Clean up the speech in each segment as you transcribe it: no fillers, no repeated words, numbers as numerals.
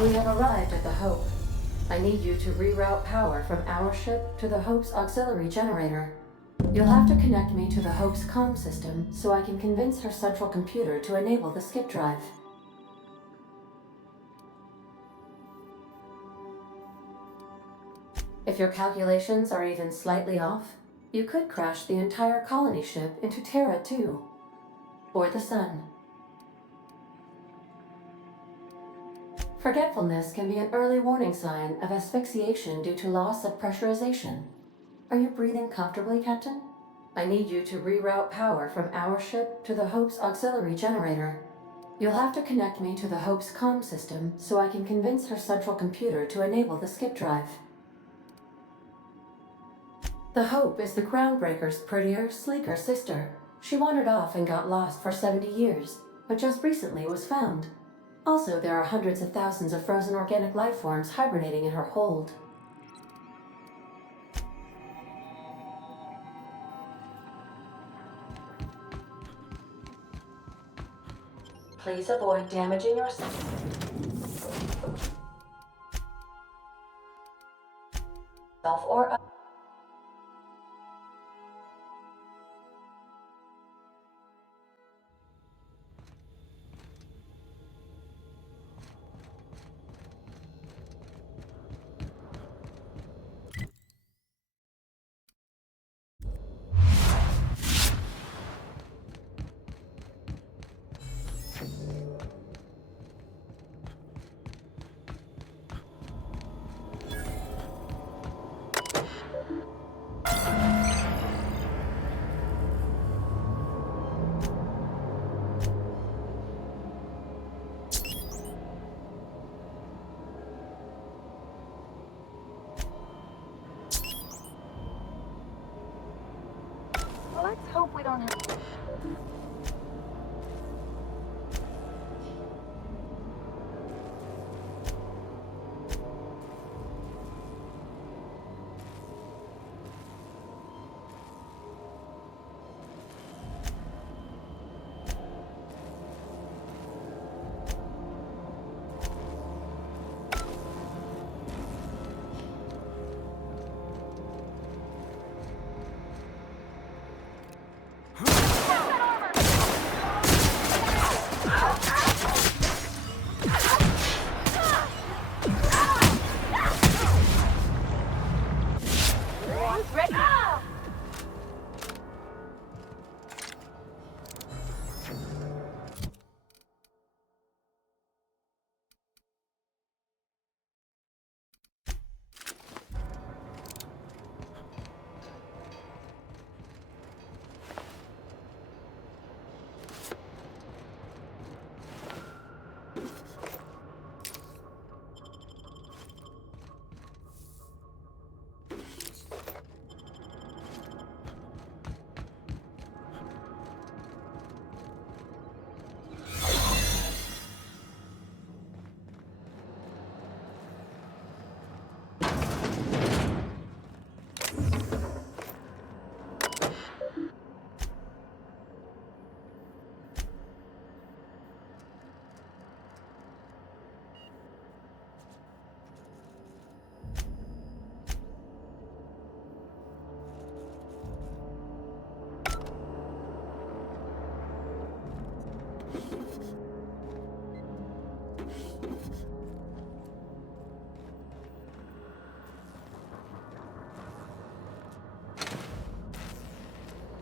We have arrived at the Hope. I need you to reroute power from our ship to the Hope's auxiliary generator. You'll have to connect me to the Hope's comm system so I can convince her central computer to enable the skip drive. If your calculations are even slightly off, you could crash the entire colony ship into Terra 2, or the Sun. Forgetfulness can be an early warning sign of asphyxiation due to loss of pressurization. Are you breathing comfortably, Captain? I need you to reroute power from our ship to the Hope's auxiliary generator. You'll have to connect me to the Hope's comm system so I can convince her central computer to enable the skip drive. The Hope is the Groundbreaker's prettier, sleeker sister. She wandered off and got lost for 70 years, but just recently was found. Also, there are hundreds of thousands of frozen organic life forms hibernating in her hold. Please avoid damaging yourself or others. Let's hope we don't have...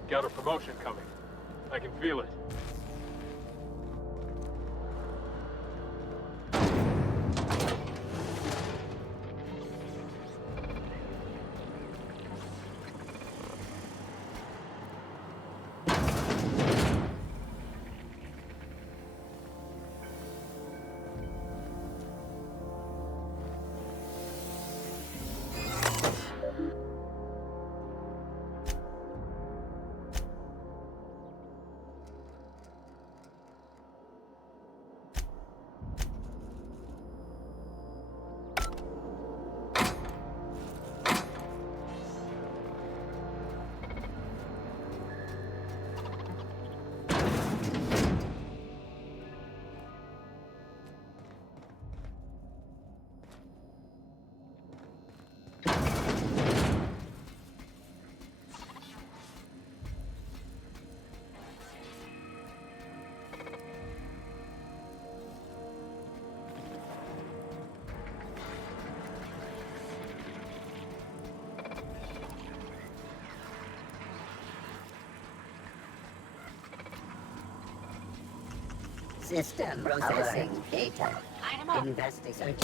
Got a promotion coming. I can feel it. System processing data. Investigation.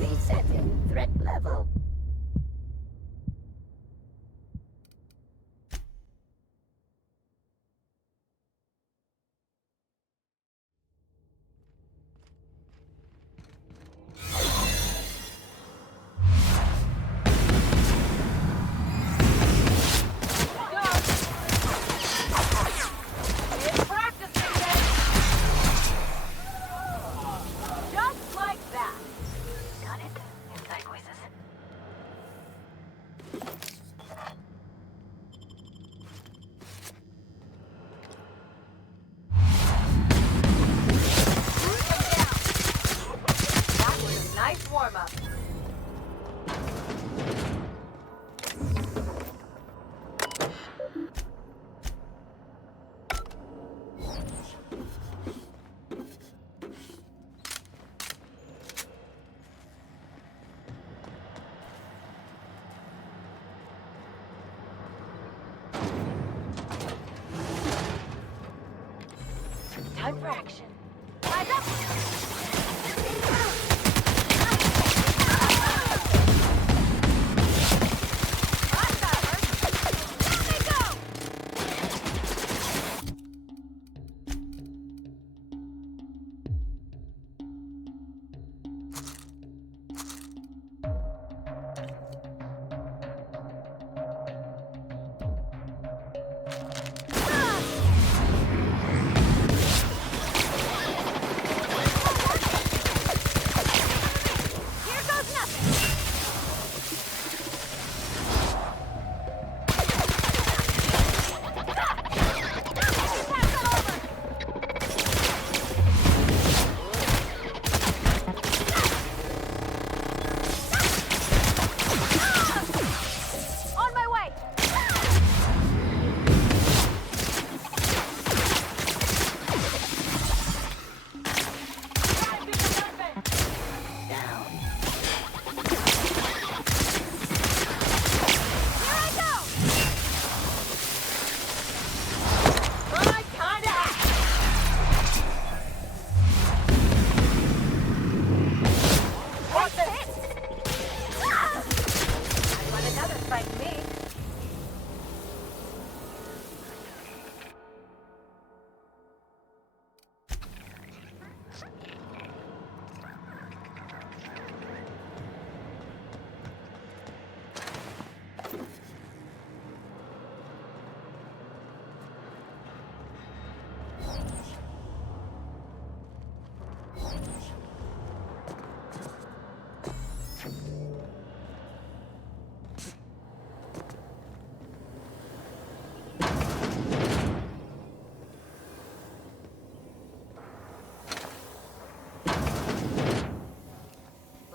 Resetting threat level. Time for action. Rise up!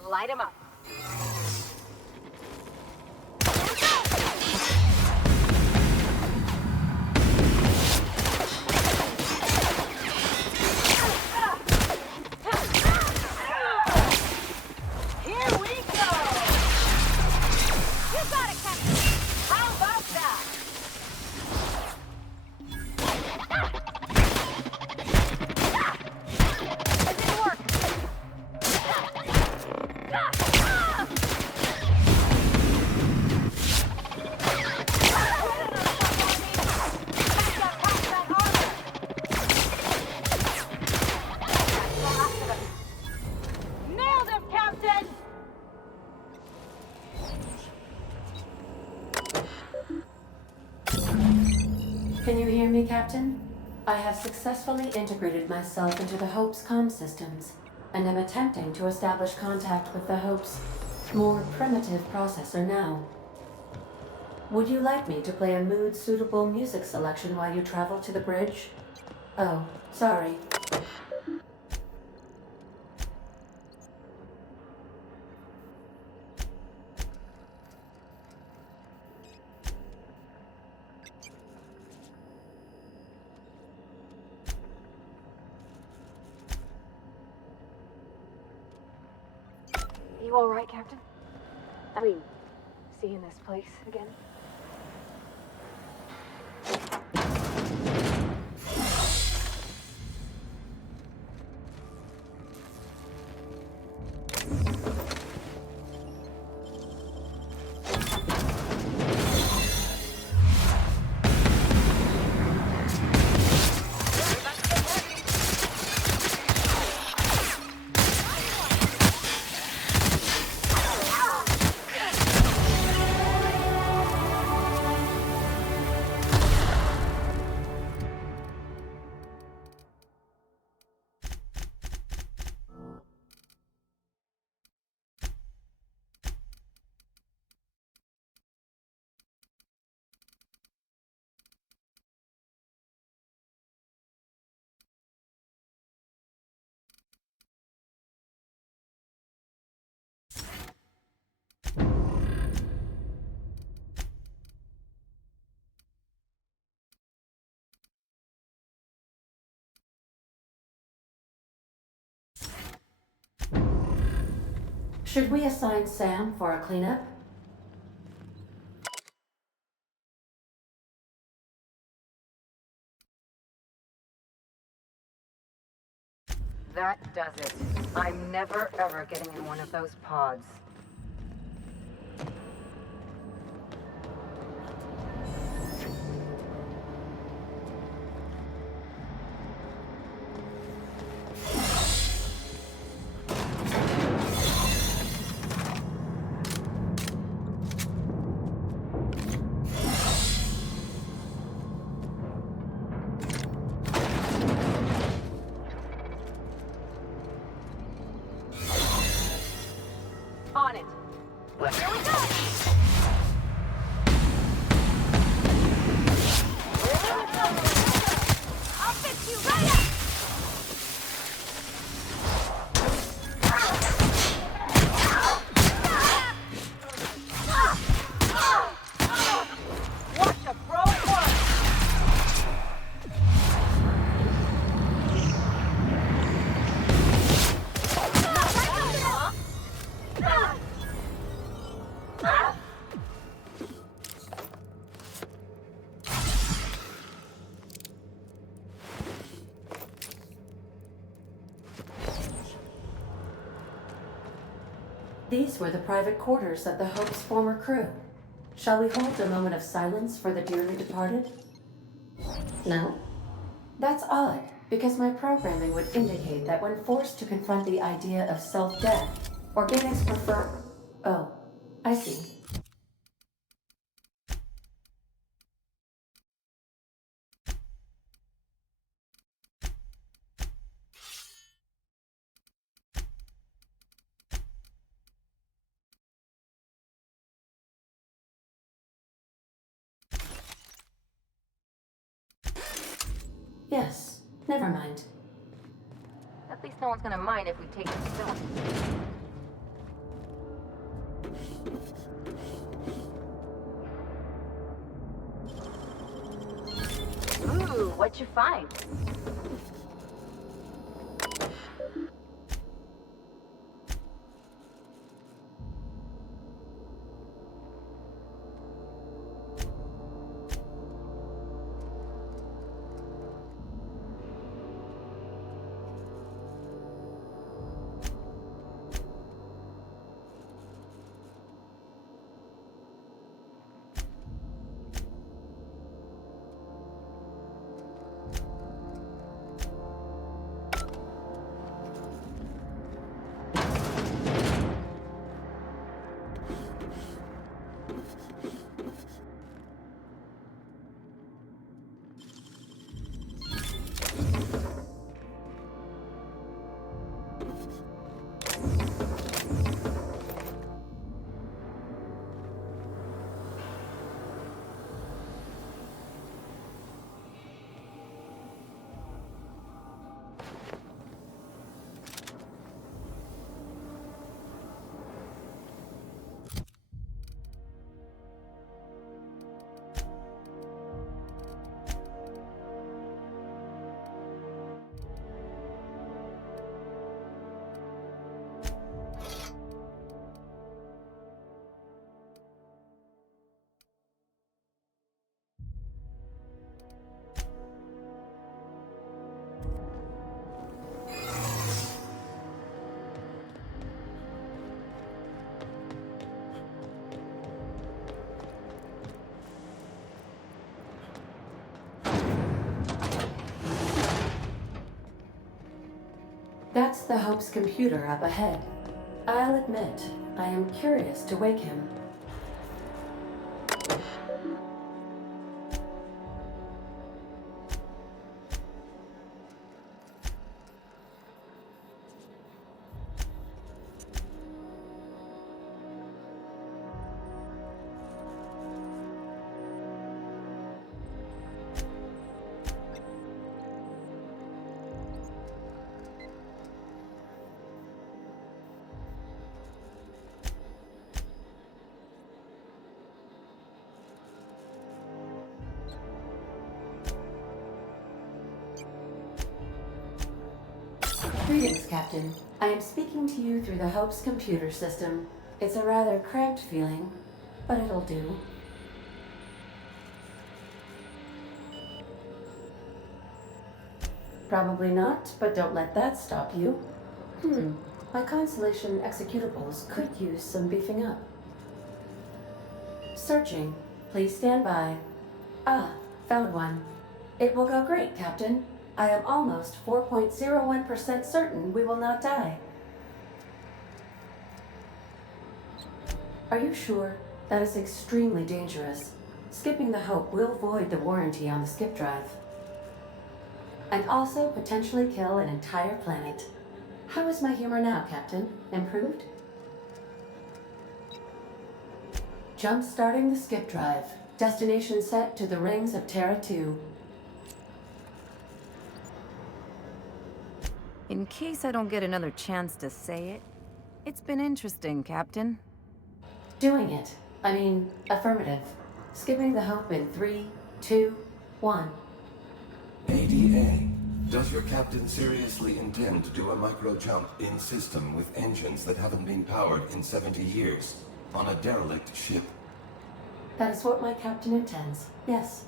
Light him up. Ah! Can you hear me, Captain? I have successfully integrated myself into the Hope's comm systems, and am attempting to establish contact with the Hope's more primitive processor now. Would you like me to play a mood-suitable music selection while you travel to the bridge? Oh, sorry. You all right, Captain? I mean, seeing this place again? Should we assign Sam for a cleanup? That does it. I'm never ever getting in one of those pods. On it. Here we go! I'll fix you right up! Watch a pro work! These were the private quarters of the Hope's former crew. Shall we hold a moment of silence for the dearly departed? No? That's odd, because my programming would indicate that when forced to confront the idea of self-death, organics prefer... Oh, I see. Yes, never mind. At least no one's gonna mind if we take it still. Ooh, what'd you find? That's the Hope's computer up ahead. I'll admit, I am curious to wake him. Greetings, Captain. I am speaking to you through the Hope's computer system. It's a rather cramped feeling, but it'll do. Probably not, but don't let that stop you. My Constellation executables could use some beefing up. Searching. Please stand by. Ah, found one. It will go great, Captain. I am almost 4.01% certain we will not die. Are you sure? That is extremely dangerous. Skipping the Hope will void the warranty on the skip drive. And also potentially kill an entire planet. How is my humor now, Captain? Improved? Jump-starting the skip drive. Destination set to the rings of Terra 2. In case I don't get another chance to say it, it's been interesting, Captain. Doing it. I mean, affirmative. Skipping the Hope in 3, 2, 1. ADA, does your captain seriously intend to do a micro jump in system with engines that haven't been powered in 70 years on a derelict ship? That is what my captain intends, yes.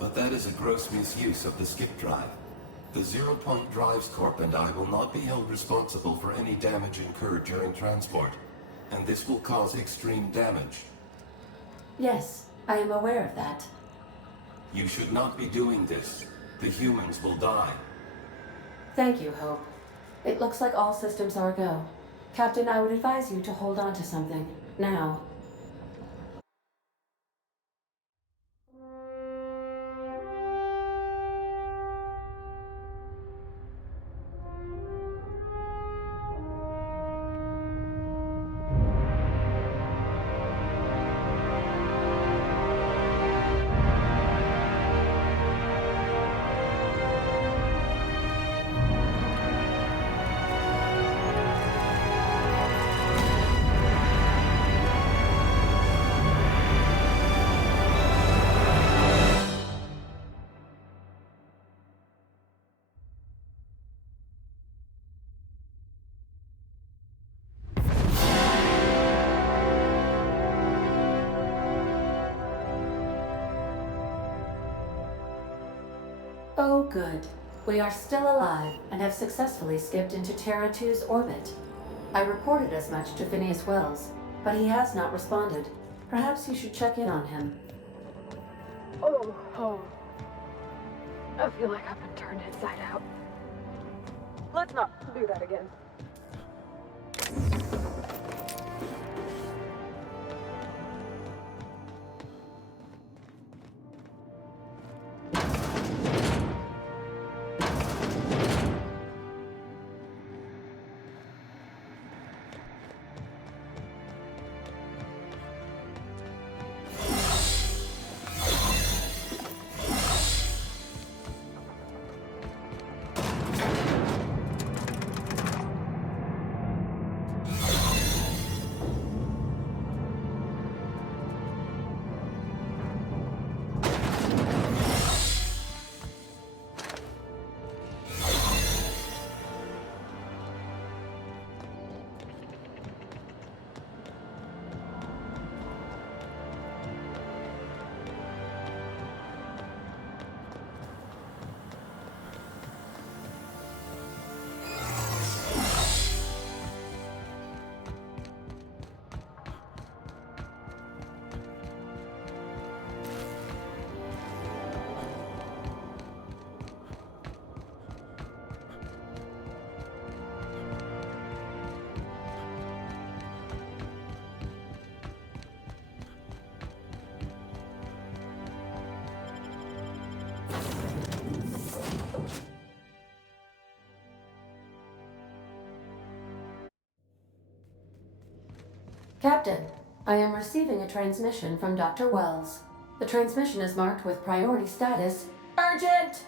But that is a gross misuse of the skip drive. The Zero Point Drives Corp and I will not be held responsible for any damage incurred during transport, and this will cause extreme damage. Yes, I am aware of that. You should not be doing this. The humans will die. Thank you, Hope. It looks like all systems are go. Captain, I would advise you to hold on to something. Now. Oh, good. We are still alive and have successfully skipped into Terra 2's orbit. I reported as much to Phineas Wells, but he has not responded. Perhaps you should check in on him. Oh. I feel like I've been turned inside out. Let's not do that again. Captain, I am receiving a transmission from Dr. Wells. The transmission is marked with priority status urgent!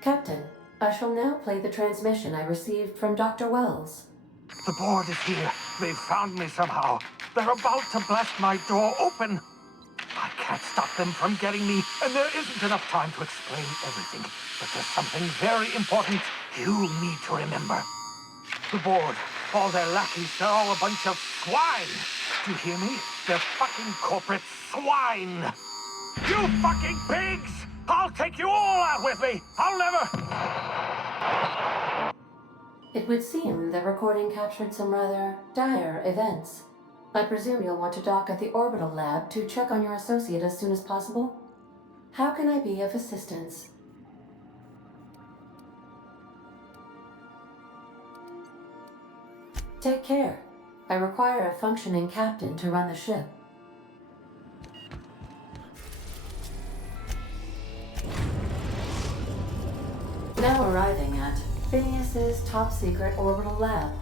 Captain, I shall now play the transmission I received from Dr. Wells. The board is here. They've found me somehow. They're about to blast my door open. I can't stop them from getting me, and there isn't enough time to explain everything. But there's something very important you need to remember. The board, all their lackeys, they're all a bunch of swine. Do you hear me? They're fucking corporate swine. You fucking pigs! I'll take you all out with me! I'll never... It would seem the recording captured some rather dire events. I presume you'll want to dock at the orbital lab to check on your associate as soon as possible? How can I be of assistance? Take care. I require a functioning captain to run the ship. Now arriving at Phineas's top-secret orbital lab.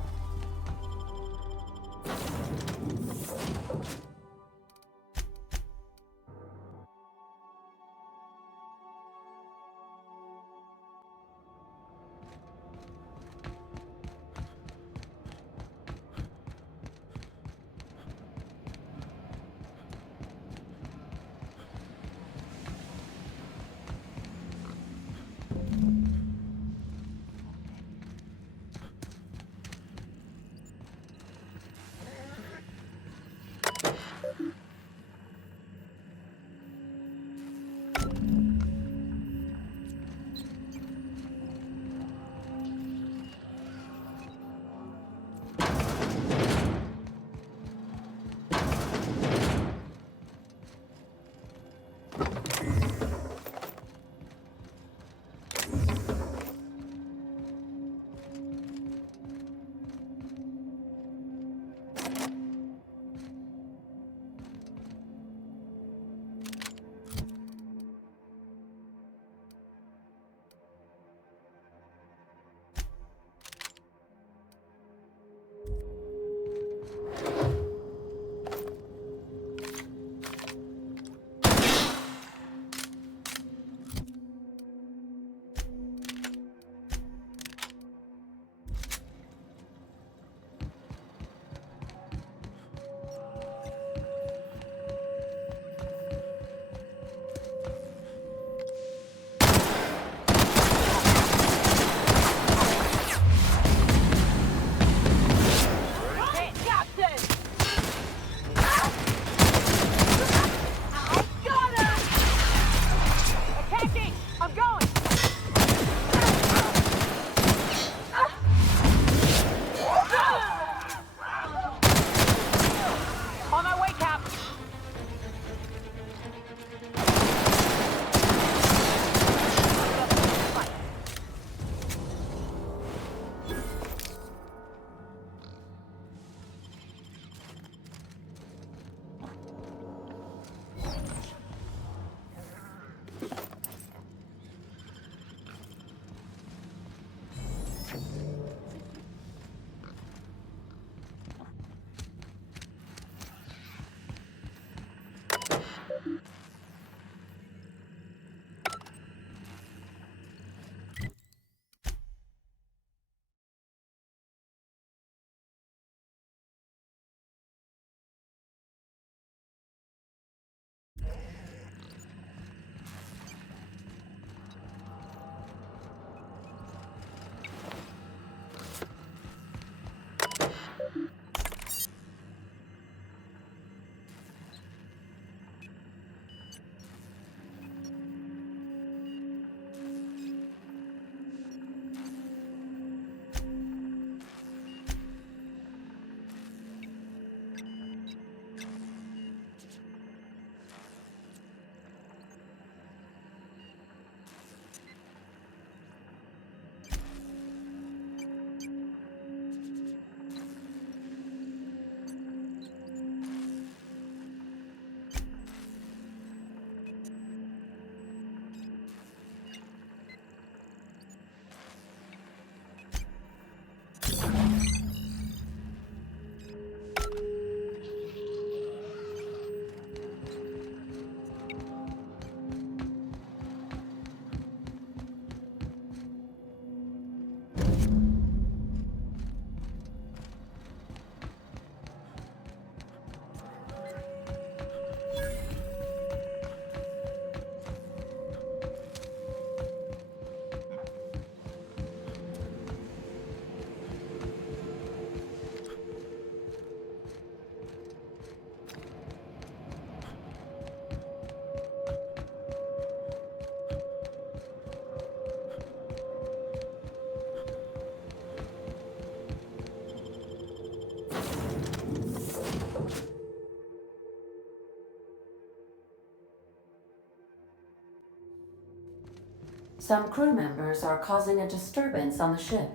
Some crew members are causing a disturbance on the ship.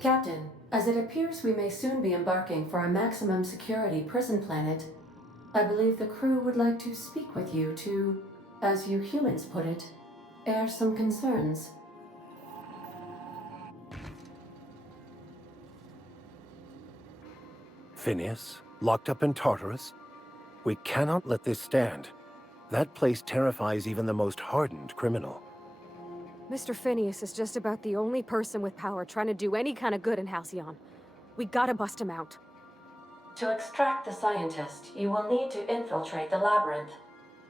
Captain, as it appears we may soon be embarking for a maximum security prison planet, I believe the crew would like to speak with you to, as you humans put it, air some concerns. Phineas, locked up in Tartarus? We cannot let this stand. That place terrifies even the most hardened criminal. Mr. Phineas is just about the only person with power trying to do any kind of good in Halcyon. We gotta bust him out. To extract the scientist, you will need to infiltrate the labyrinth.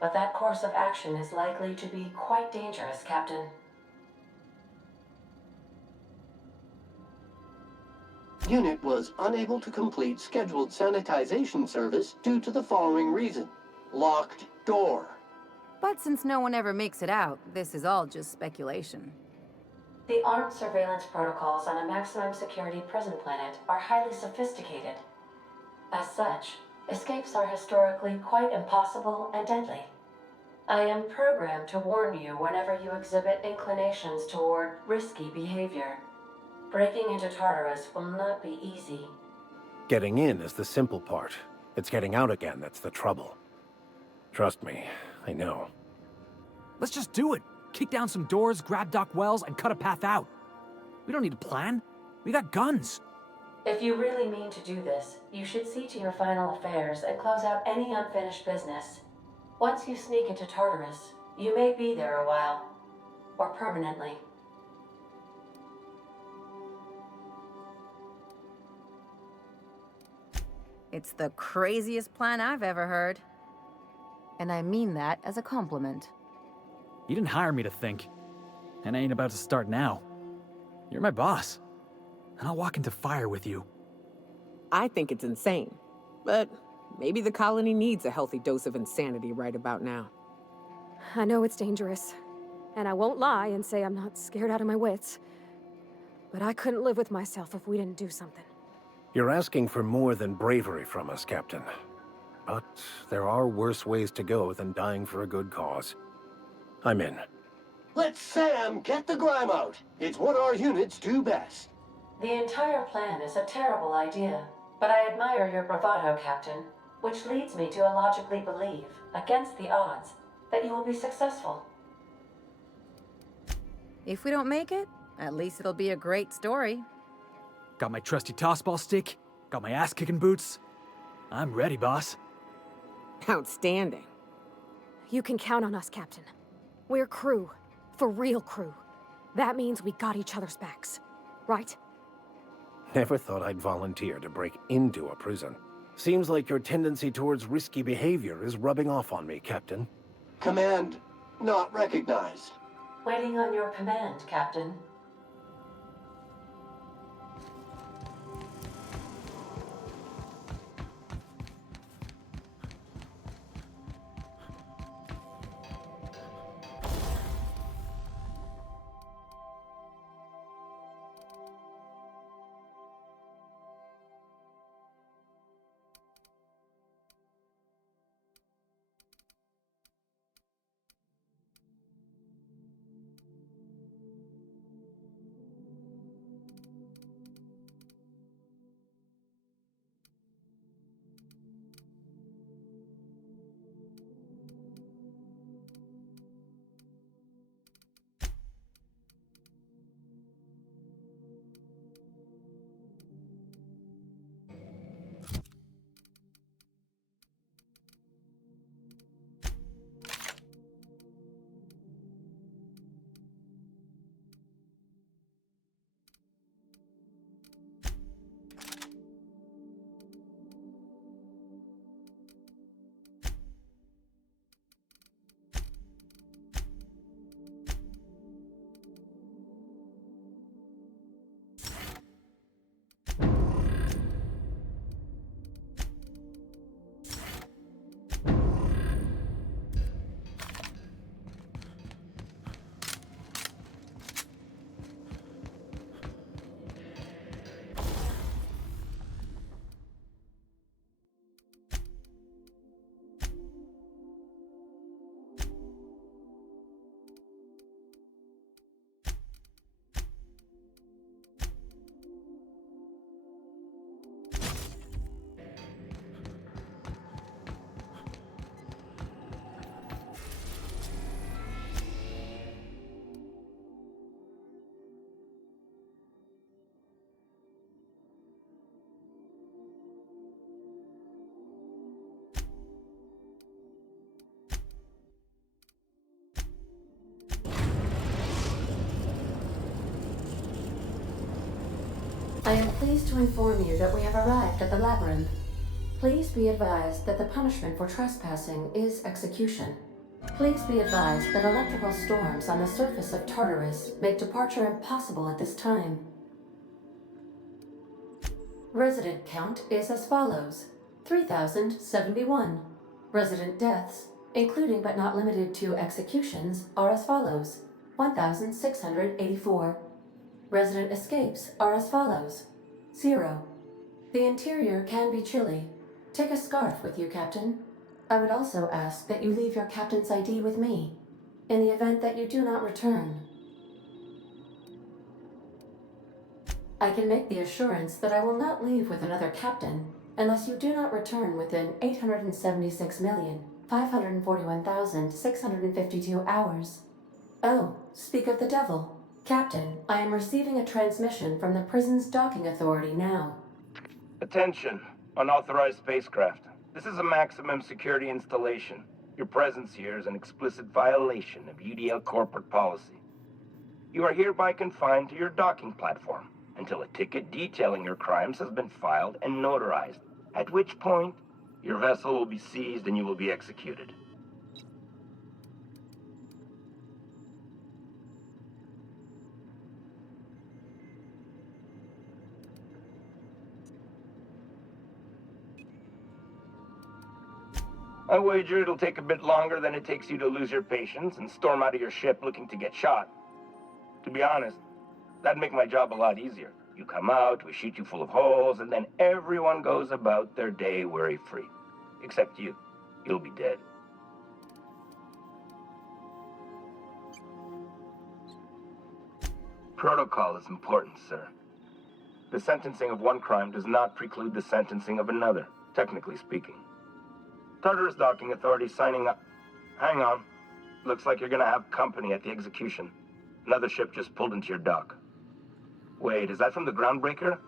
But that course of action is likely to be quite dangerous, Captain. Unit was unable to complete scheduled sanitization service due to the following reason. Locked door. But since no one ever makes it out, this is all just speculation. The armed surveillance protocols on a maximum security prison planet are highly sophisticated. As such, escapes are historically quite impossible and deadly. I am programmed to warn you whenever you exhibit inclinations toward risky behavior. Breaking into Tartarus will not be easy. Getting in is the simple part. It's getting out again that's the trouble. Trust me, I know. Let's just do it. Kick down some doors, grab Doc Wells, and cut a path out. We don't need a plan. We got guns. If you really mean to do this, you should see to your final affairs and close out any unfinished business. Once you sneak into Tartarus, you may be there a while. Or permanently. It's the craziest plan I've ever heard. And I mean that as a compliment. You didn't hire me to think. And I ain't about to start now. You're my boss. And I'll walk into fire with you. I think it's insane. But maybe the colony needs a healthy dose of insanity right about now. I know it's dangerous. And I won't lie and say I'm not scared out of my wits. But I couldn't live with myself if we didn't do something. You're asking for more than bravery from us, Captain. But there are worse ways to go than dying for a good cause. I'm in. Let Sam get the grime out. It's what our units do best. The entire plan is a terrible idea, but I admire your bravado, Captain, which leads me to illogically believe, against the odds, that you will be successful. If we don't make it, at least it'll be a great story. Got my trusty tossball stick. Got my ass-kicking boots. I'm ready, boss. Outstanding. You can count on us, Captain. We're crew. For real crew. That means we got each other's backs. Right? Never thought I'd volunteer to break into a prison. Seems like your tendency towards risky behavior is rubbing off on me, Captain. Command not recognized. Waiting on your command, Captain. I am pleased to inform you that we have arrived at the labyrinth. Please be advised that the punishment for trespassing is execution. Please be advised that electrical storms on the surface of Tartarus make departure impossible at this time. Resident count is as follows: 3,071. Resident deaths, including but not limited to executions, are as follows: 1,684. Resident escapes are as follows: 0. The interior can be chilly. Take a scarf with you, Captain. I would also ask that you leave your captain's ID with me, in the event that you do not return. I can make the assurance that I will not leave with another captain unless you do not return within 876,541,652 hours. Oh, speak of the devil. Captain, I am receiving a transmission from the prison's docking authority now. Attention, unauthorized spacecraft. This is a maximum security installation. Your presence here is an explicit violation of UDL corporate policy. You are hereby confined to your docking platform until a ticket detailing your crimes has been filed and notarized, at which point your vessel will be seized and you will be executed. I wager it'll take a bit longer than it takes you to lose your patience and storm out of your ship looking to get shot. To be honest, that'd make my job a lot easier. You come out, we shoot you full of holes, and then everyone goes about their day worry-free. Except you. You'll be dead. Protocol is important, sir. The sentencing of one crime does not preclude the sentencing of another, technically speaking. Tartarus Docking Authority signing up. Hang on. Looks like you're gonna have company at the execution. Another ship just pulled into your dock. Wait, is that from the Groundbreaker?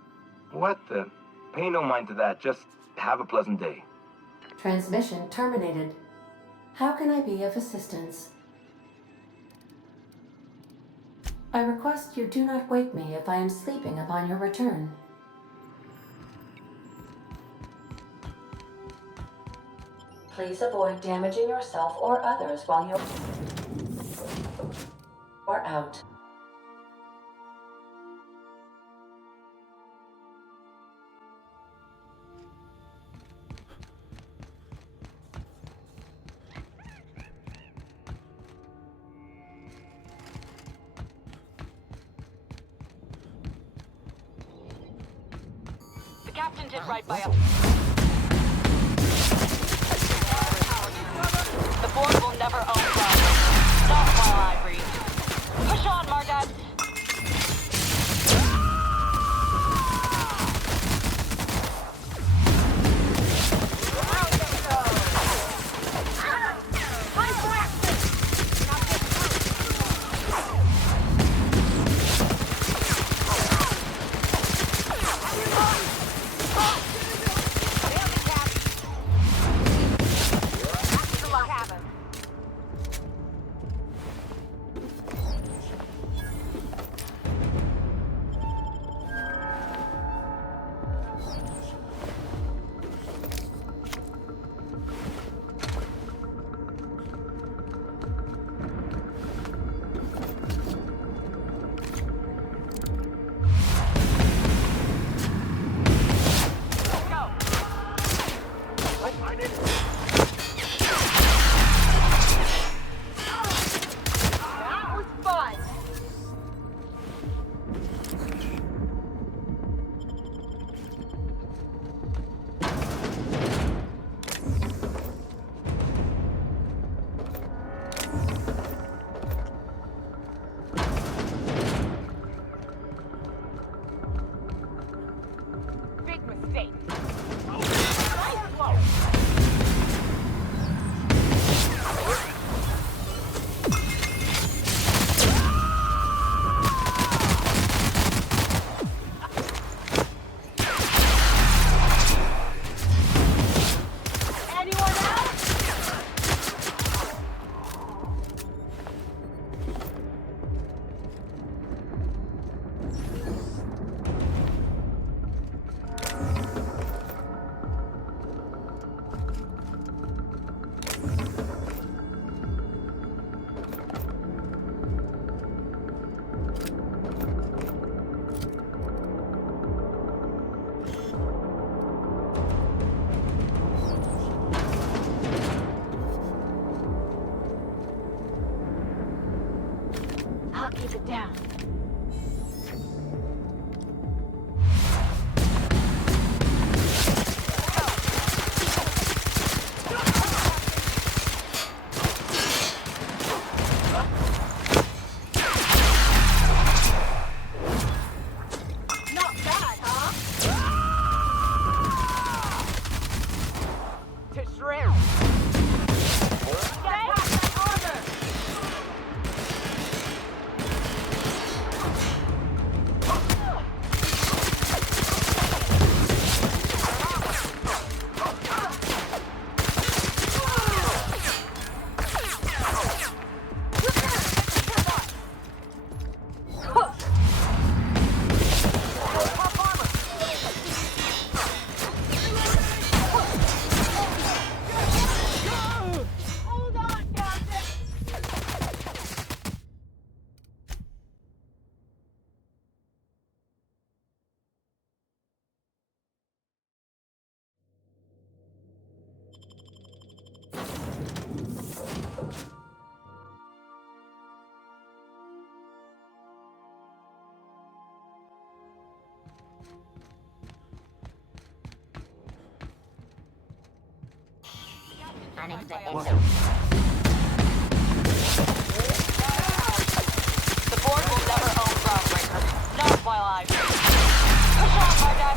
What the? Pay no mind to that. Just have a pleasant day. Transmission terminated. How can I be of assistance? I request you do not wake me if I am sleeping upon your return. Please avoid damaging yourself or others while you are out. The captain did right by us. The board will never own love. Not while I breathe. Push on, Margat! The board will never own Groundbreaker. Not while I breathe. Push on, Marda.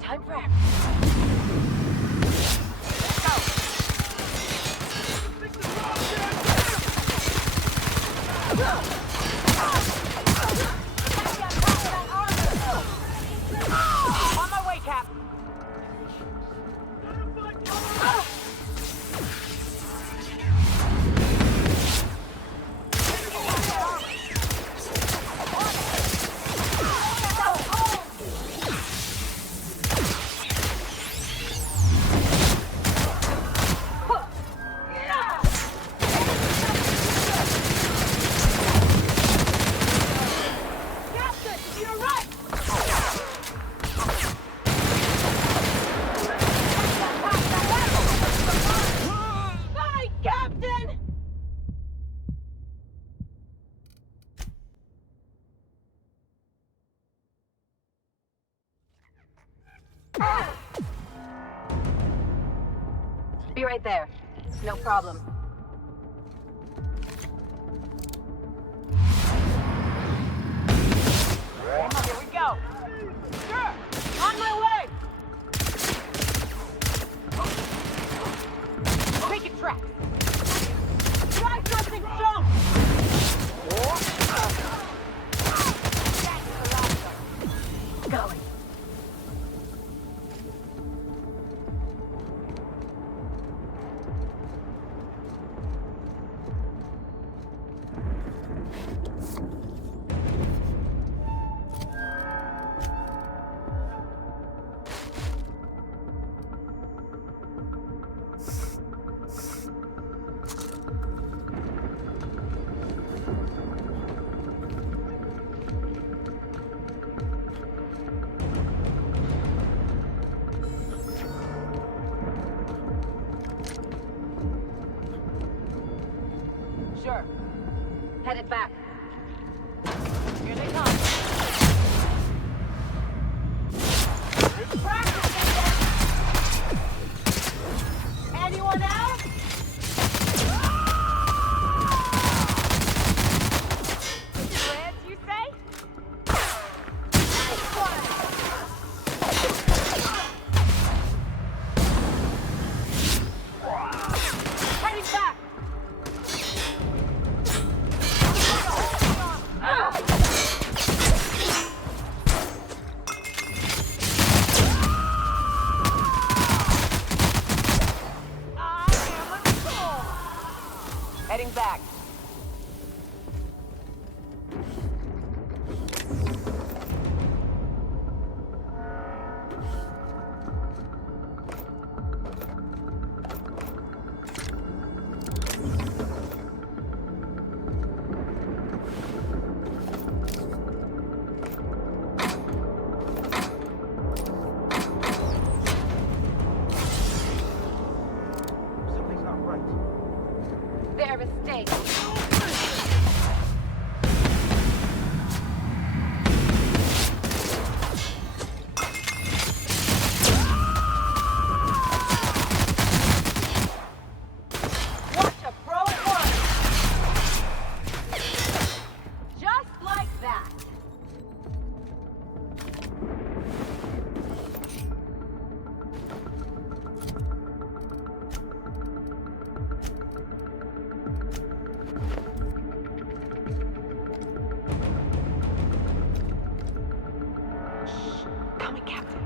Time for On my way, Cap. Be right there. No problem. Here we go. Sure. On my way. Take it track. Try something, jump. going. Sure. Headed back. Here they come. Anyone else? Friends, you say? Nice one. Heading back. Heading back. Something's not right. Their mistake. Watch a pro at once. Just like that. Coming, Captain.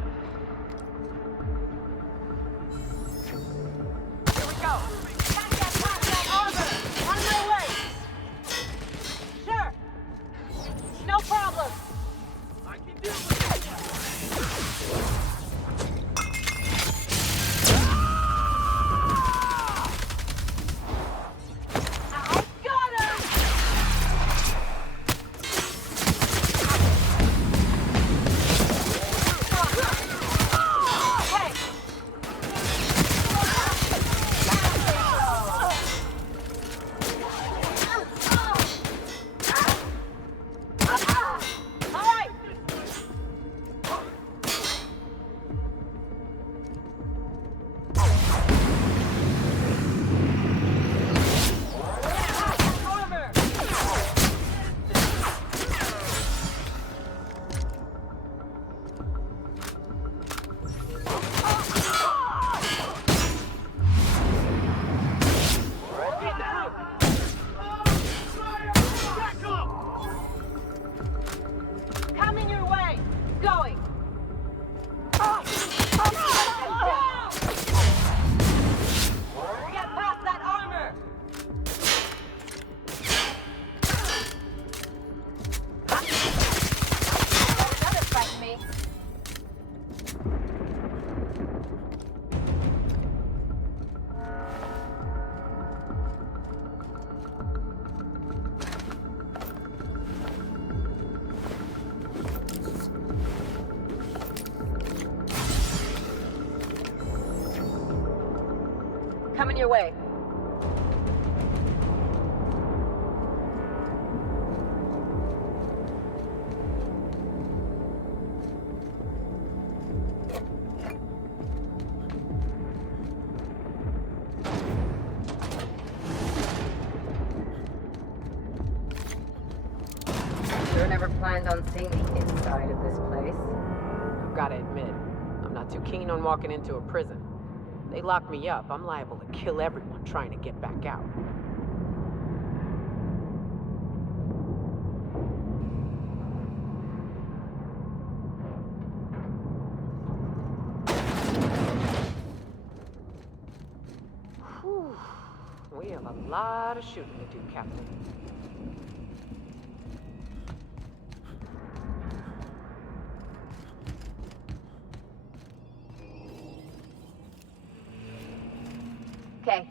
Here we go. Can't get past that armor. On my way. Sure. No problem. I can do it. I got him. Hey. All right. Armor. Coming your way. Going. Get past that armor. Another fight me. Coming your way. Sure never planned on seeing the inside of this place. I've gotta admit, I'm not too keen on walking into a prison. They lock me up, I'm liable to kill everyone trying to get back out. Whew. We have a lot of shooting to do, Captain. Okay.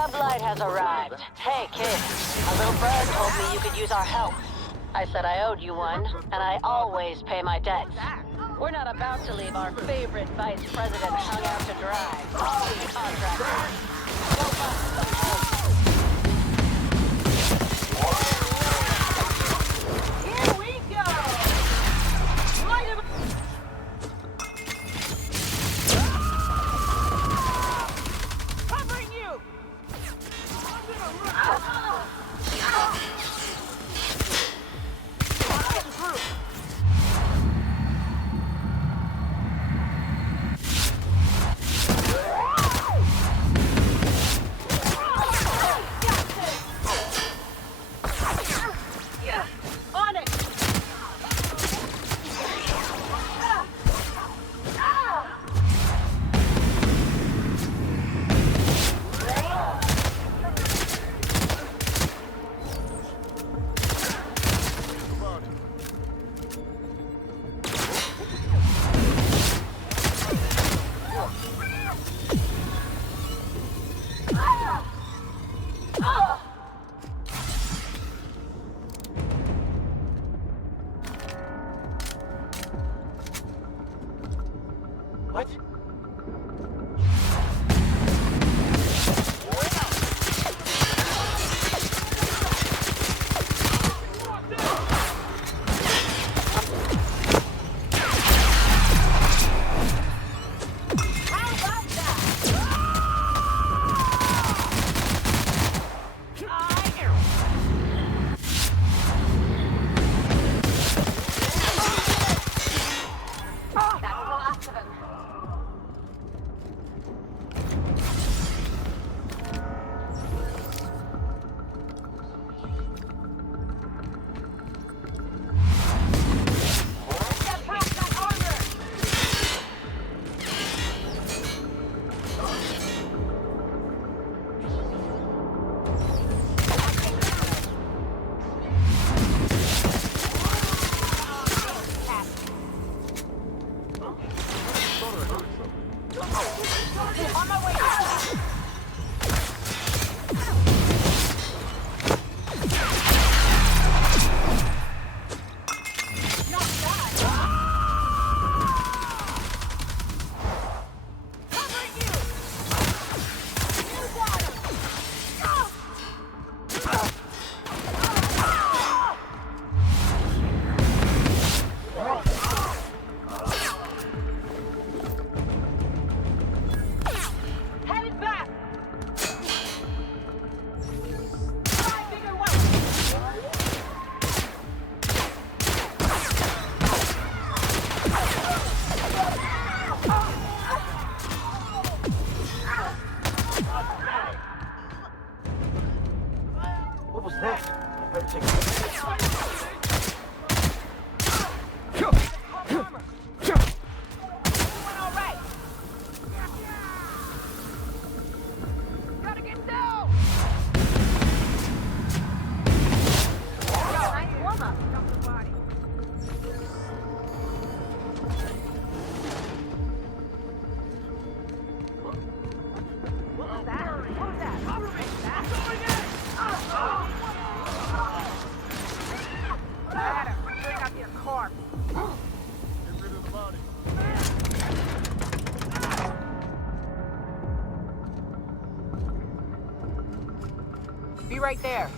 sublight has arrived. Hey, kid. A little bird told me you could use our help. I said I owed you one, and I always pay my debts. We're not about to leave our favorite vice president hung out to dry. All these contractors. Go bust some heads. Here we go! Light him! Covering you! On it! What? Be right there.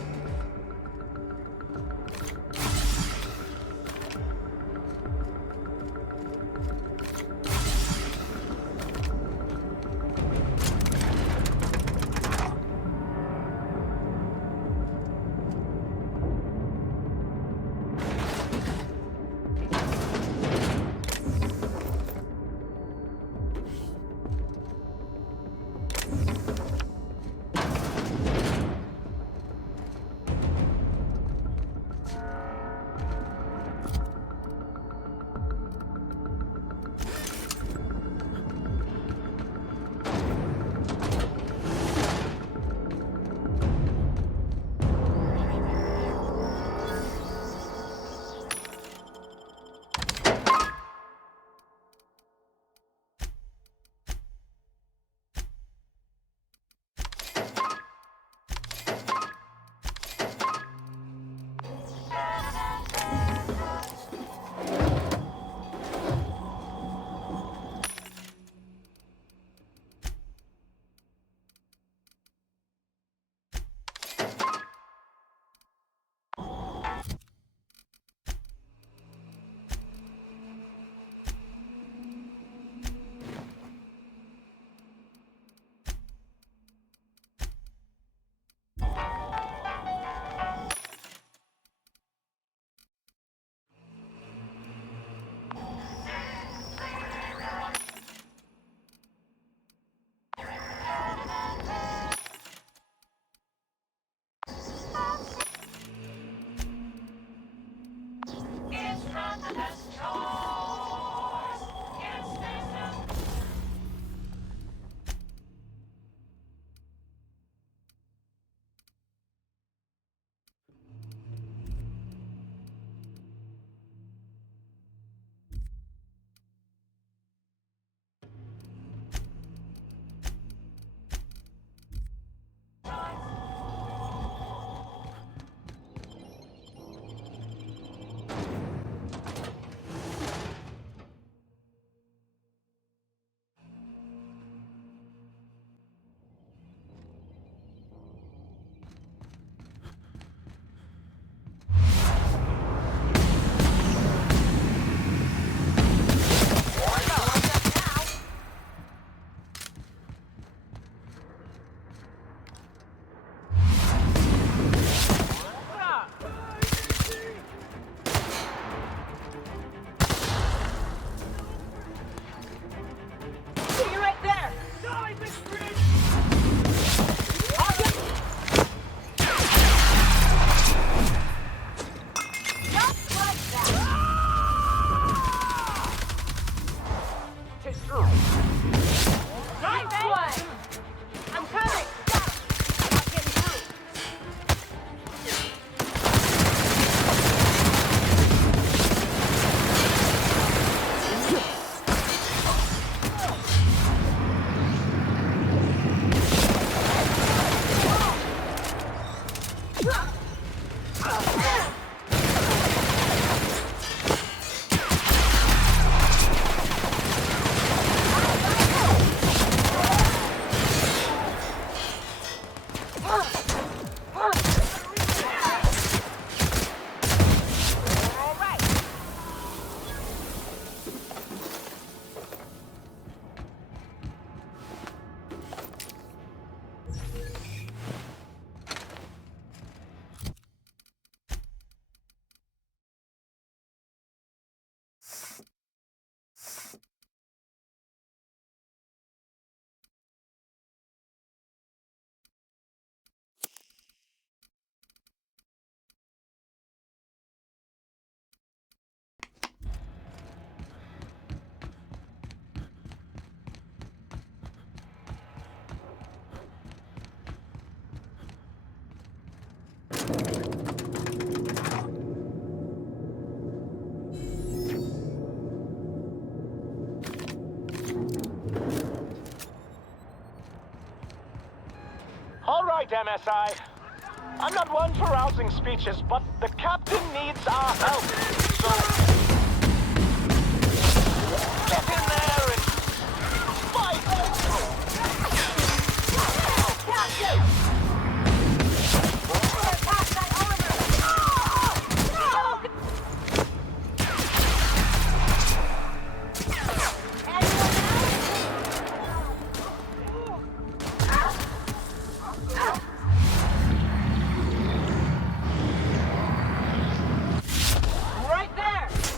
All right, MSI. I'm not one for rousing speeches, but the captain needs our help. So get in there and fight! Captain! Right there!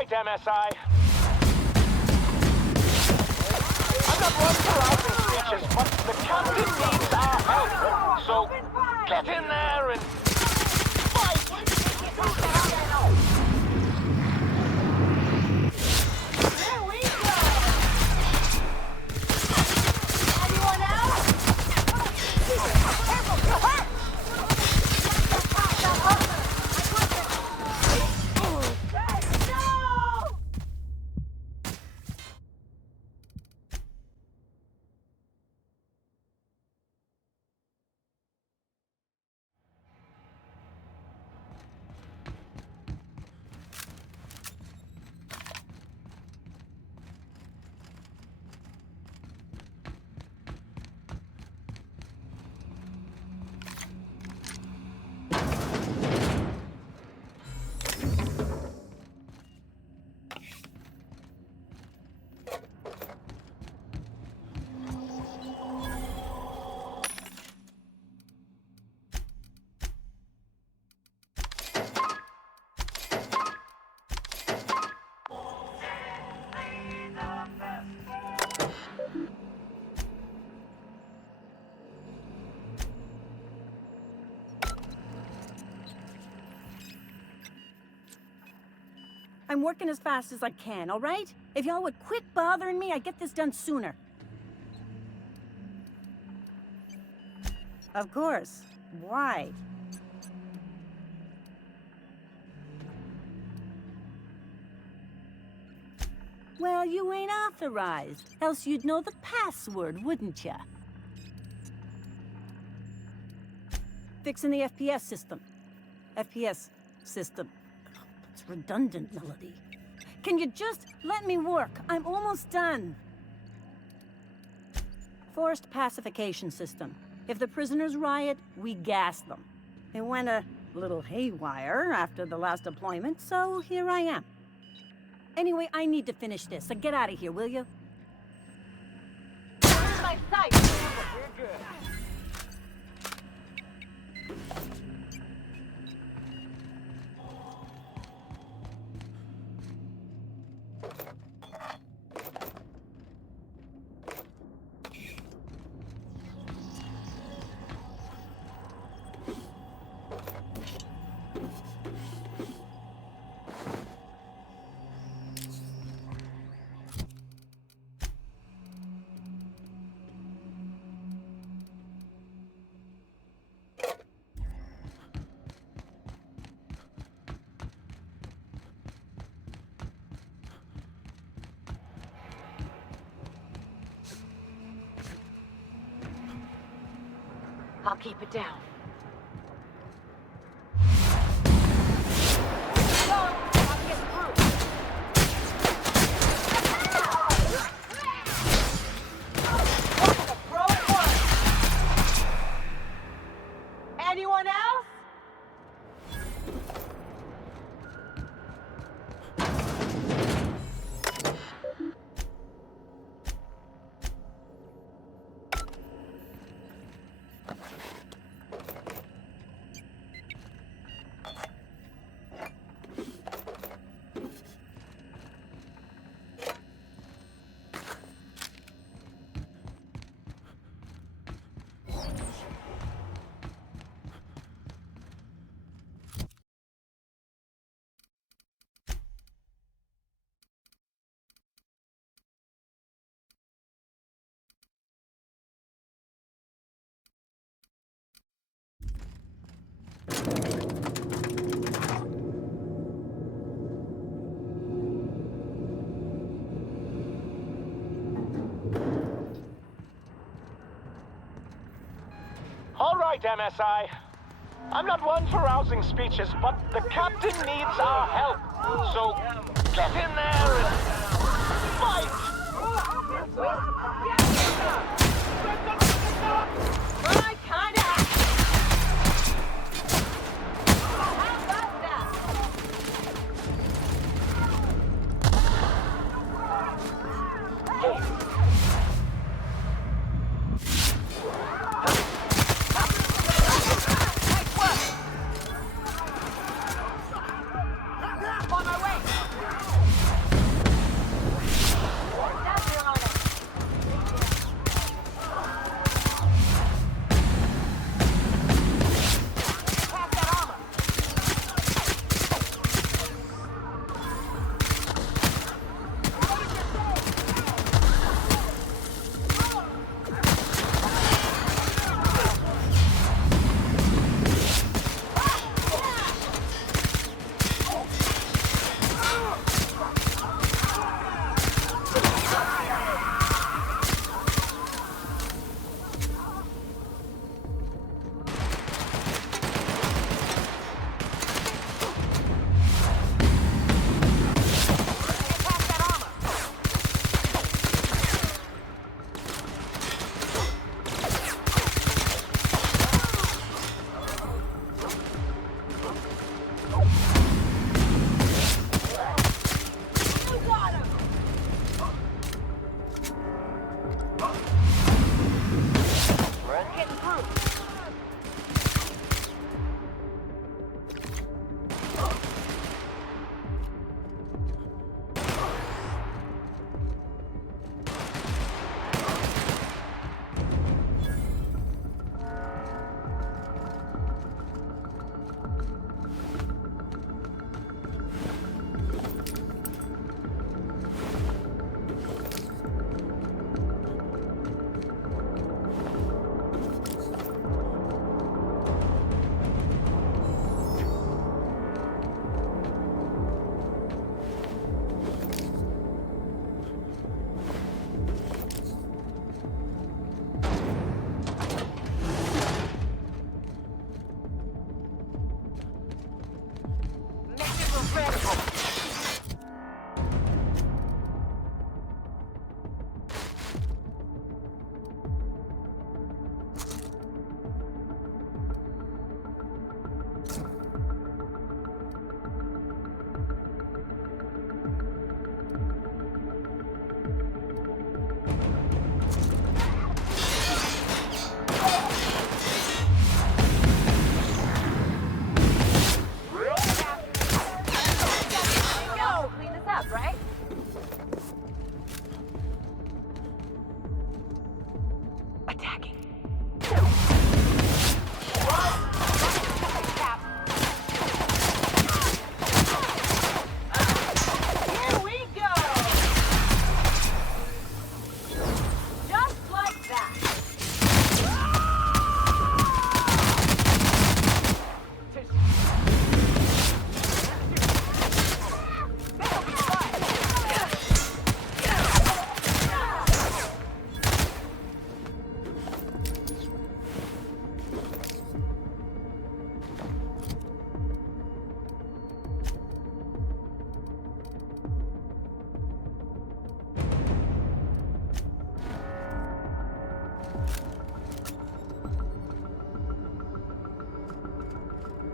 right, MSI. I'm not one for rousing speeches, but the captain needs our help. So, get in there and fight! There we go! Anyone else? Careful, you're hurt! No! I'm working as fast as I can, all right? If y'all would quit bothering me, I'd get this done sooner. Of course. Why? Well, you ain't authorized, else you'd know the password, wouldn't ya? Fixing the FPS system. FPS system. It's redundant, Melody. Can you just let me work? I'm almost done. Forced pacification system. If the prisoners riot, we gas them. It went a little haywire after the last deployment, so here I am. Anyway, I need to finish this, so get out of here, will you? My sight! You're good. I'll keep it down. Anyone else? All right, MSI. I'm not one for rousing speeches, but the captain needs our help. So, get in there and fight! My kind of action. How about that? On my way!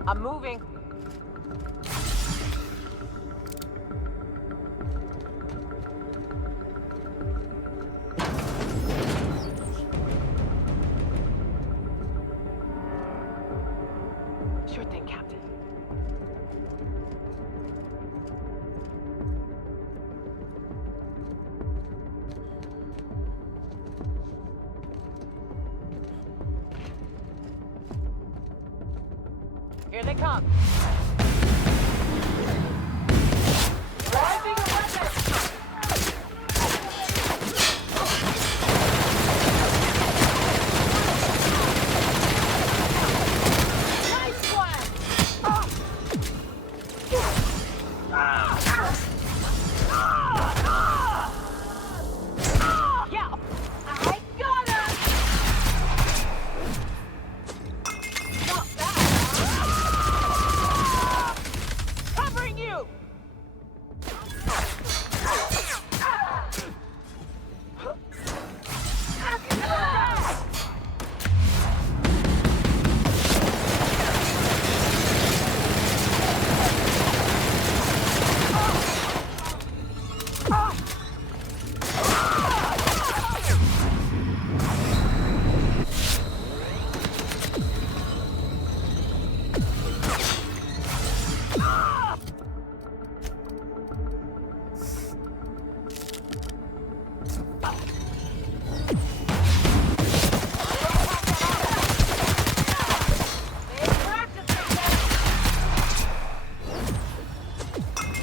I'm moving. Sure thing, Captain. Here they come. Rising weapon! Nice one! Yeah, I got him! Not bad. Covering you!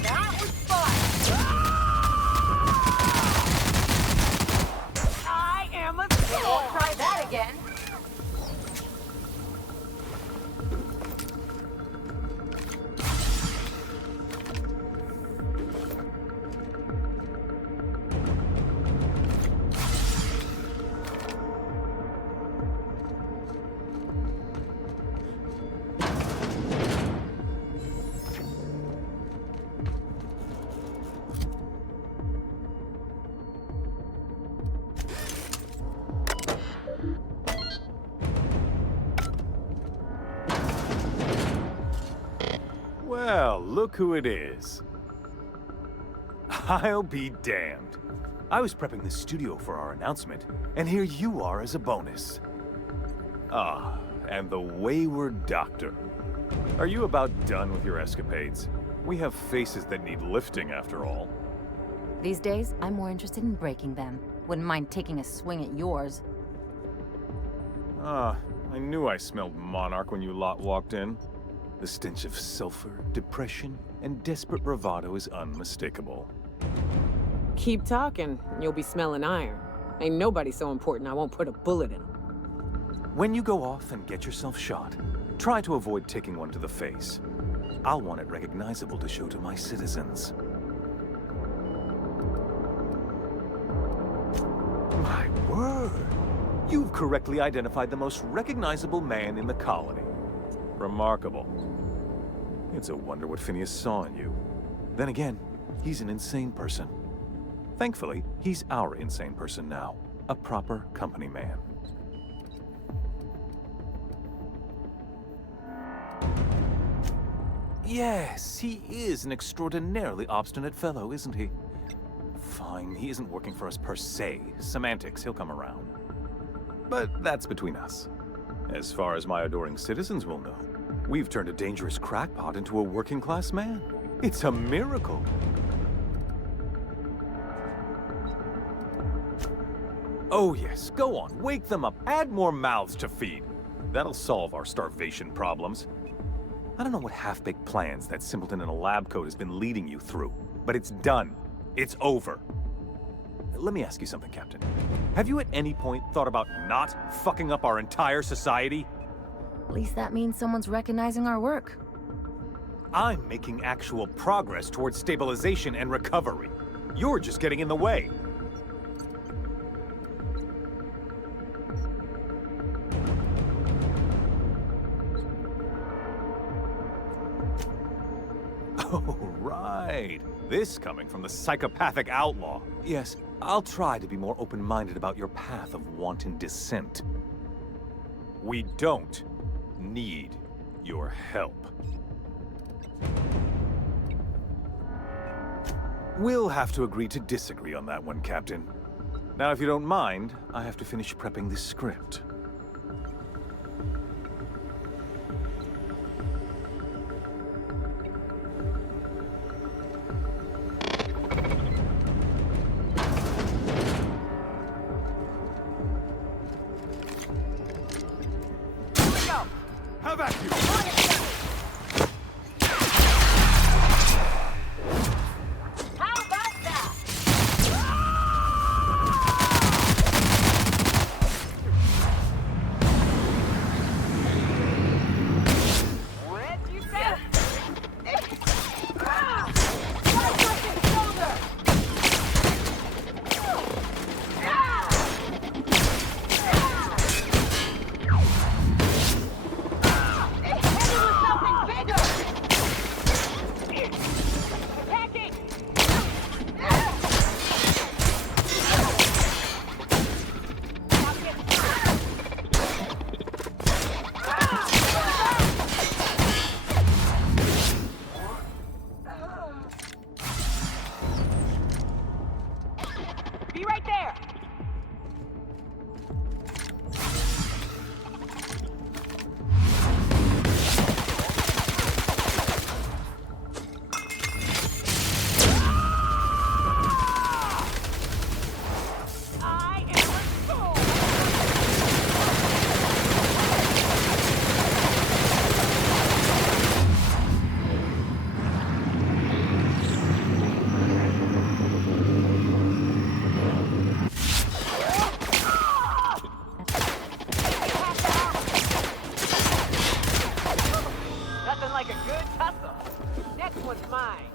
That was fun! I am a We'll try that again. Well, look who it is. I'll be damned. I was prepping the studio for our announcement, and here you are as a bonus. Ah, and the wayward doctor. Are you about done with your escapades? We have faces that need lifting, after all. These days, I'm more interested in breaking them. Wouldn't mind taking a swing at yours. Ah, I knew I smelled Monarch when you lot walked in. The stench of sulfur, depression, and desperate bravado is unmistakable. Keep talking, you'll be smelling iron. Ain't nobody so important I won't put a bullet in him. When you go off and get yourself shot, try to avoid taking one to the face. I'll want it recognizable to show to my citizens. My word! You've correctly identified the most recognizable man in the colony. Remarkable. It's a wonder what Phineas saw in you. Then again, he's an insane person. Thankfully, he's our insane person now. A proper company man. Yes, he is an extraordinarily obstinate fellow, isn't he? Fine, he isn't working for us per se. Semantics, he'll come around. But that's between us. As far as my adoring citizens will know, we've turned a dangerous crackpot into a working-class man. It's a miracle. Oh yes, go on, wake them up, add more mouths to feed. That'll solve our starvation problems. I don't know what half-baked plans that simpleton in a lab coat has been leading you through, but it's done. It's over. Let me ask you something, Captain. Have you at any point thought about not fucking up our entire society? At least that means someone's recognizing our work. I'm making actual progress towards stabilization and recovery. You're just getting in the way. Oh, right. This coming from the psychopathic outlaw. Yes, I'll try to be more open-minded about your path of wanton descent. We don't need your help. We'll have to agree to disagree on that one, Captain. Now, if you don't mind, I have to finish prepping this script. How about you? How about that? Red, you said? Right fucking shoulder! Be right there! I am a soul! Nothing like a good tussle. Next one's mine.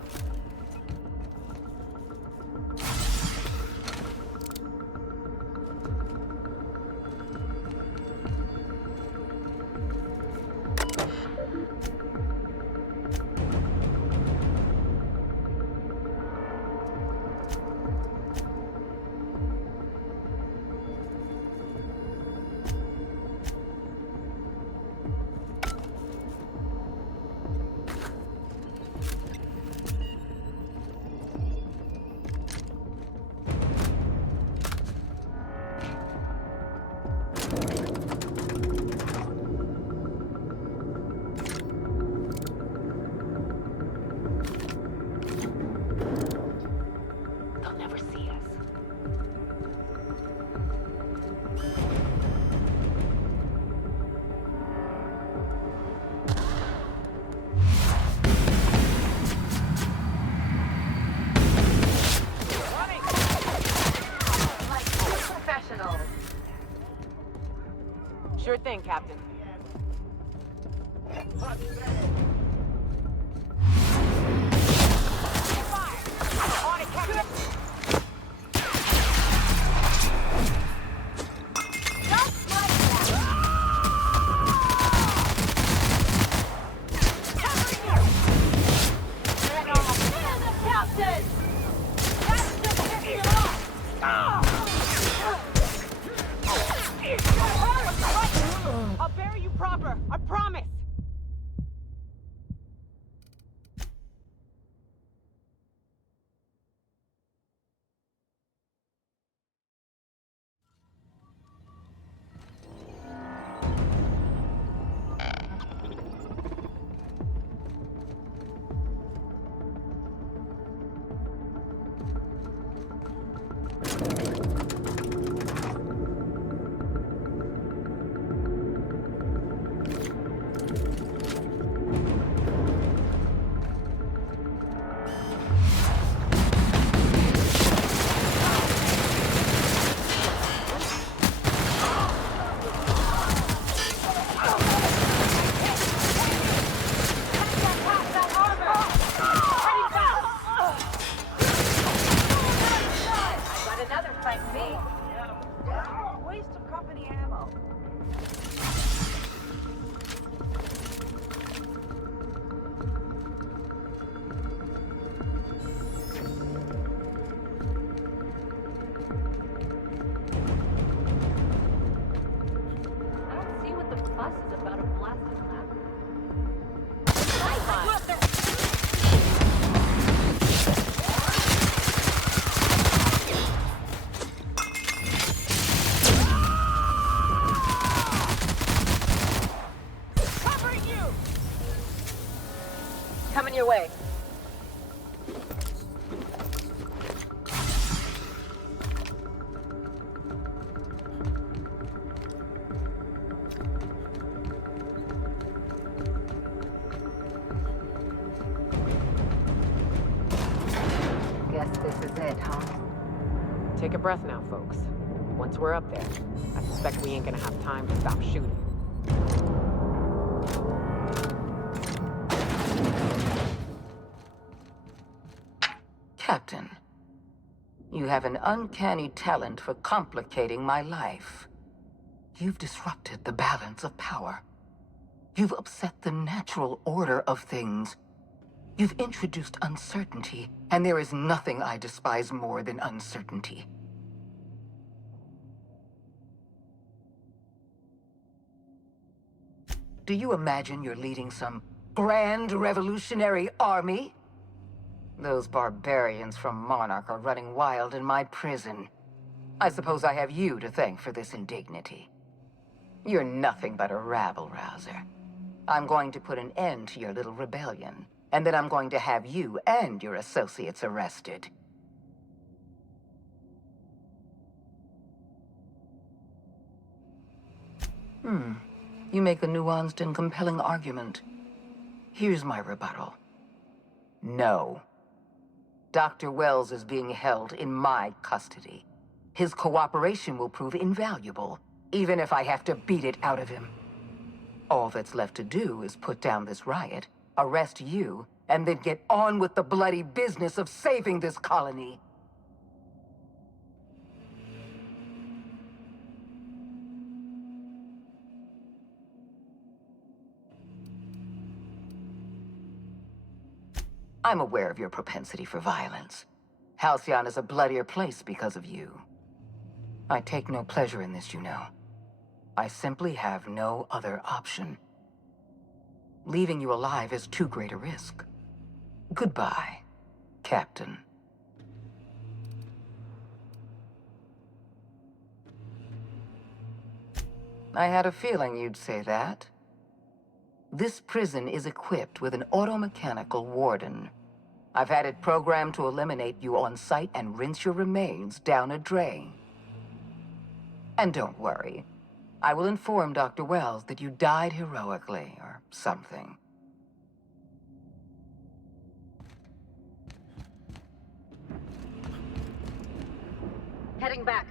They'll never see us. Running! Like professionals. Sure thing, Captain. Fire! On it, Captain! Just like that! Covering you! And the captain! That's the picture off! I'll bury you proper, I promise! Coming your way. Guess this is it, huh? Take a breath now, folks. Once we're up there, I suspect we ain't gonna have time to stop shooting. Captain, you have an uncanny talent for complicating my life. You've disrupted the balance of power. You've upset the natural order of things. You've introduced uncertainty, and there is nothing I despise more than uncertainty. Do you imagine you're leading some grand revolutionary army? Those barbarians from Monarch are running wild in my prison. I suppose I have you to thank for this indignity. You're nothing but a rabble-rouser. I'm going to put an end to your little rebellion, and then I'm going to have you and your associates arrested. You make a nuanced and compelling argument. Here's my rebuttal. No. Dr. Wells is being held in my custody. His cooperation will prove invaluable, even if I have to beat it out of him. All that's left to do is put down this riot, arrest you, and then get on with the bloody business of saving this colony. I'm aware of your propensity for violence. Halcyon is a bloodier place because of you. I take no pleasure in this, you know. I simply have no other option. Leaving you alive is too great a risk. Goodbye, Captain. I had a feeling you'd say that. This prison is equipped with an automechanical warden. I've had it programmed to eliminate you on sight and rinse your remains down a drain. And don't worry, I will inform Dr. Wells that you died heroically or something. Heading back.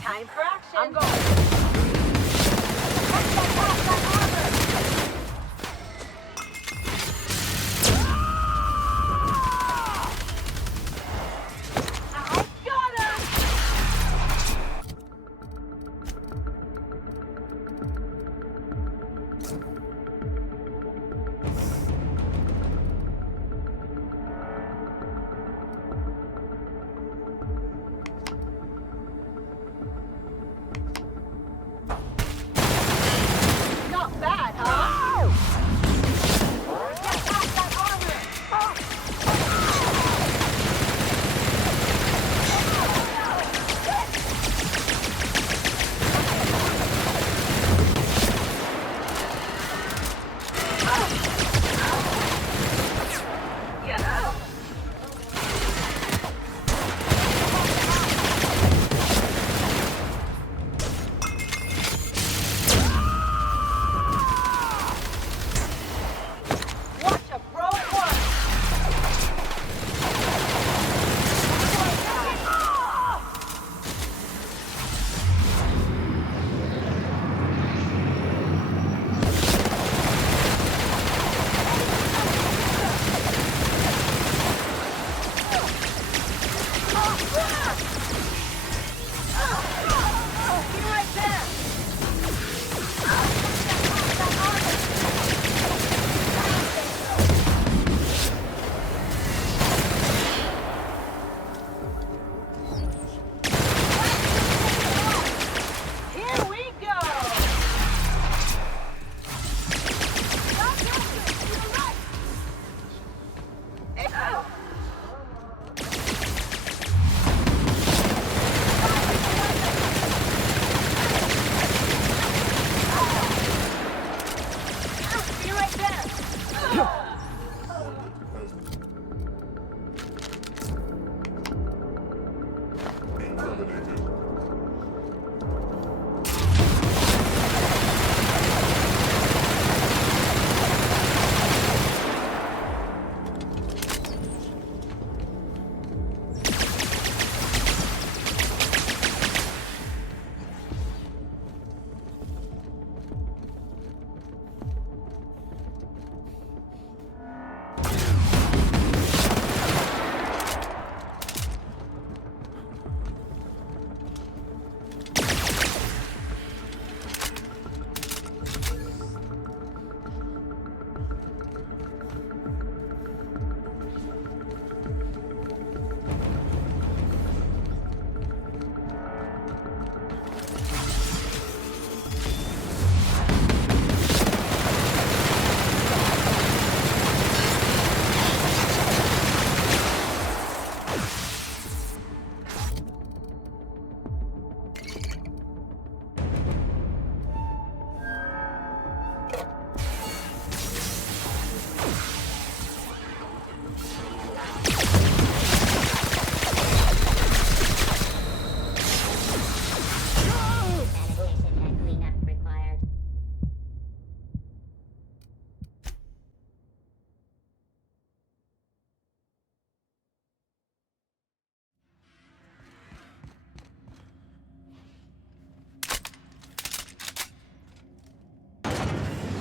Time for action. I'm going. Go.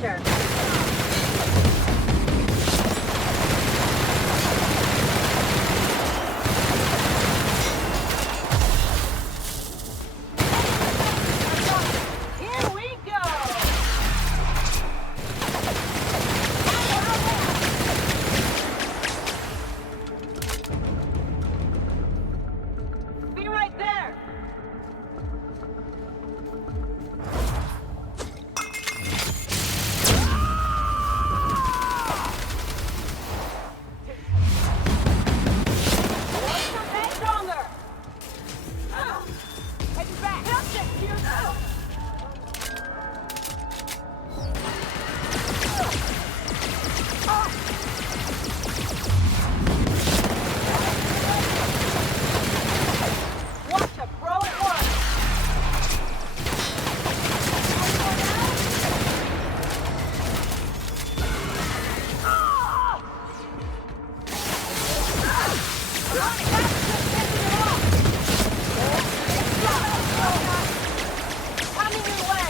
here. Here we go. Be right there. Stronger. Heading back. Just it, here now. Watch a pro at once. Coming your way.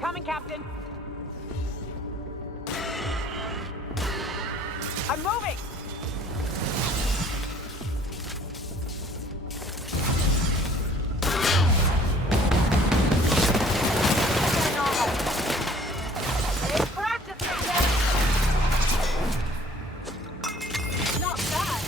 Coming, Captain. I'm moving. Hey, practice it, Dad. Not bad.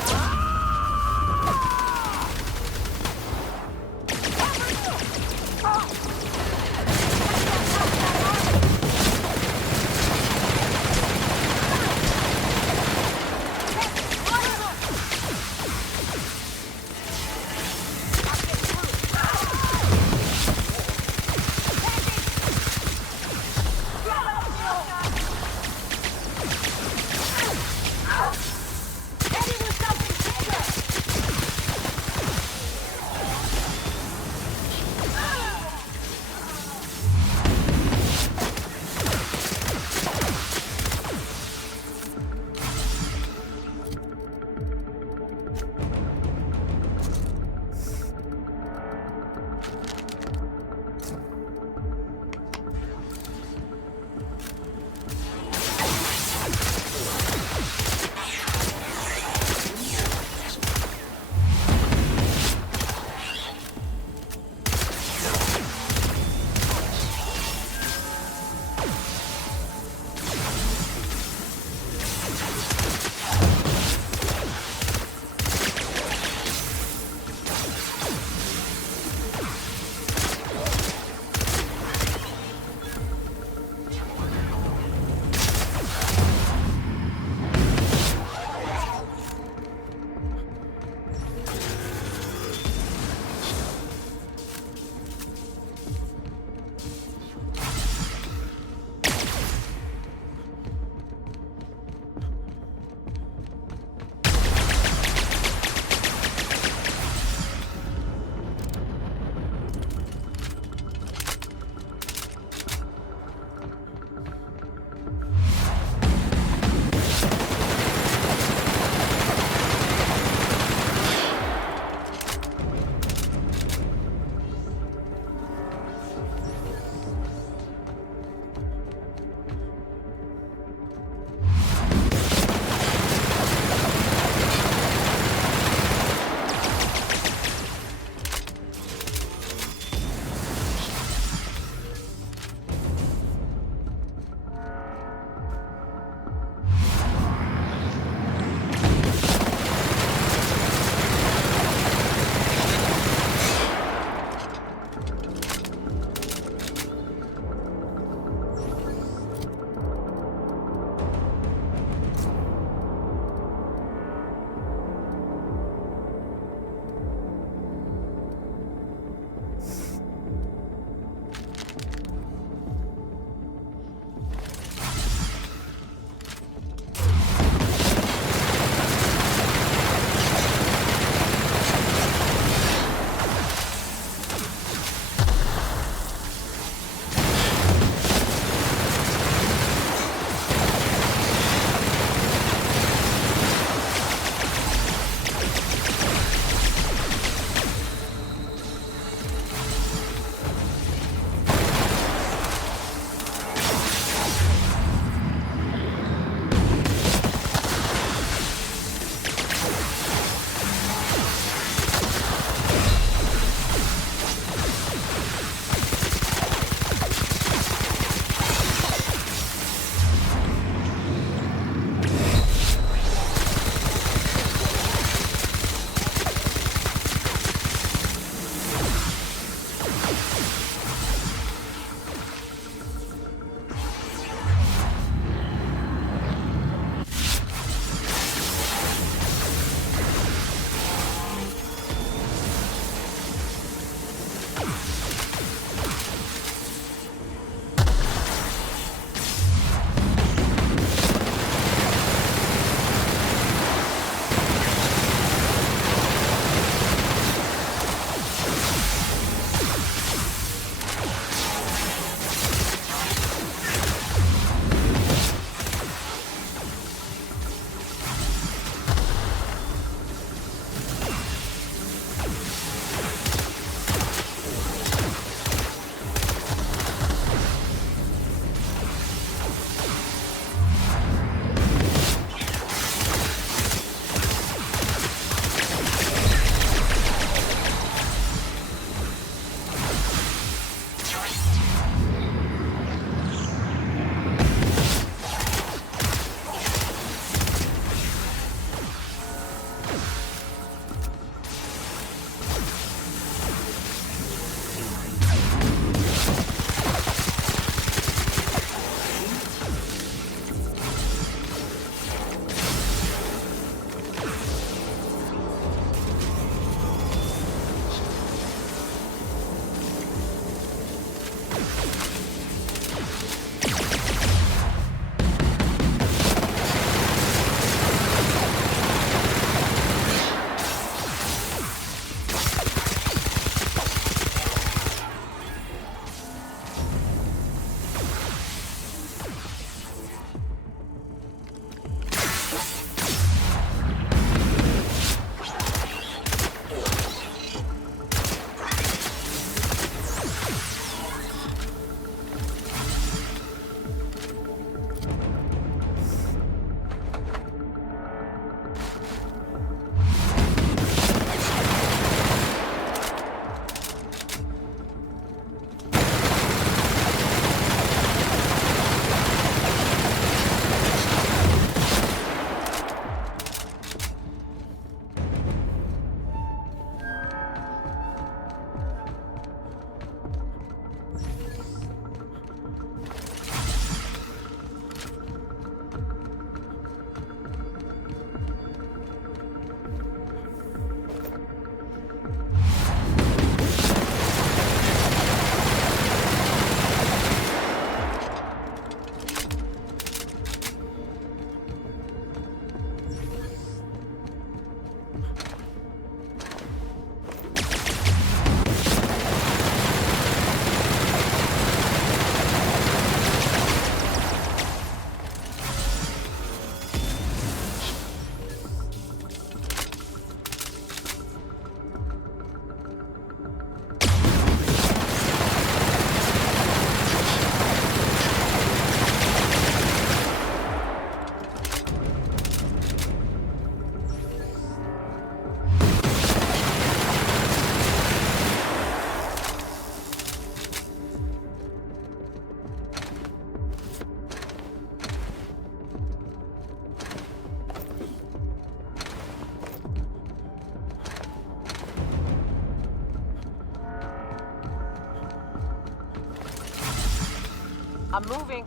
I'm moving.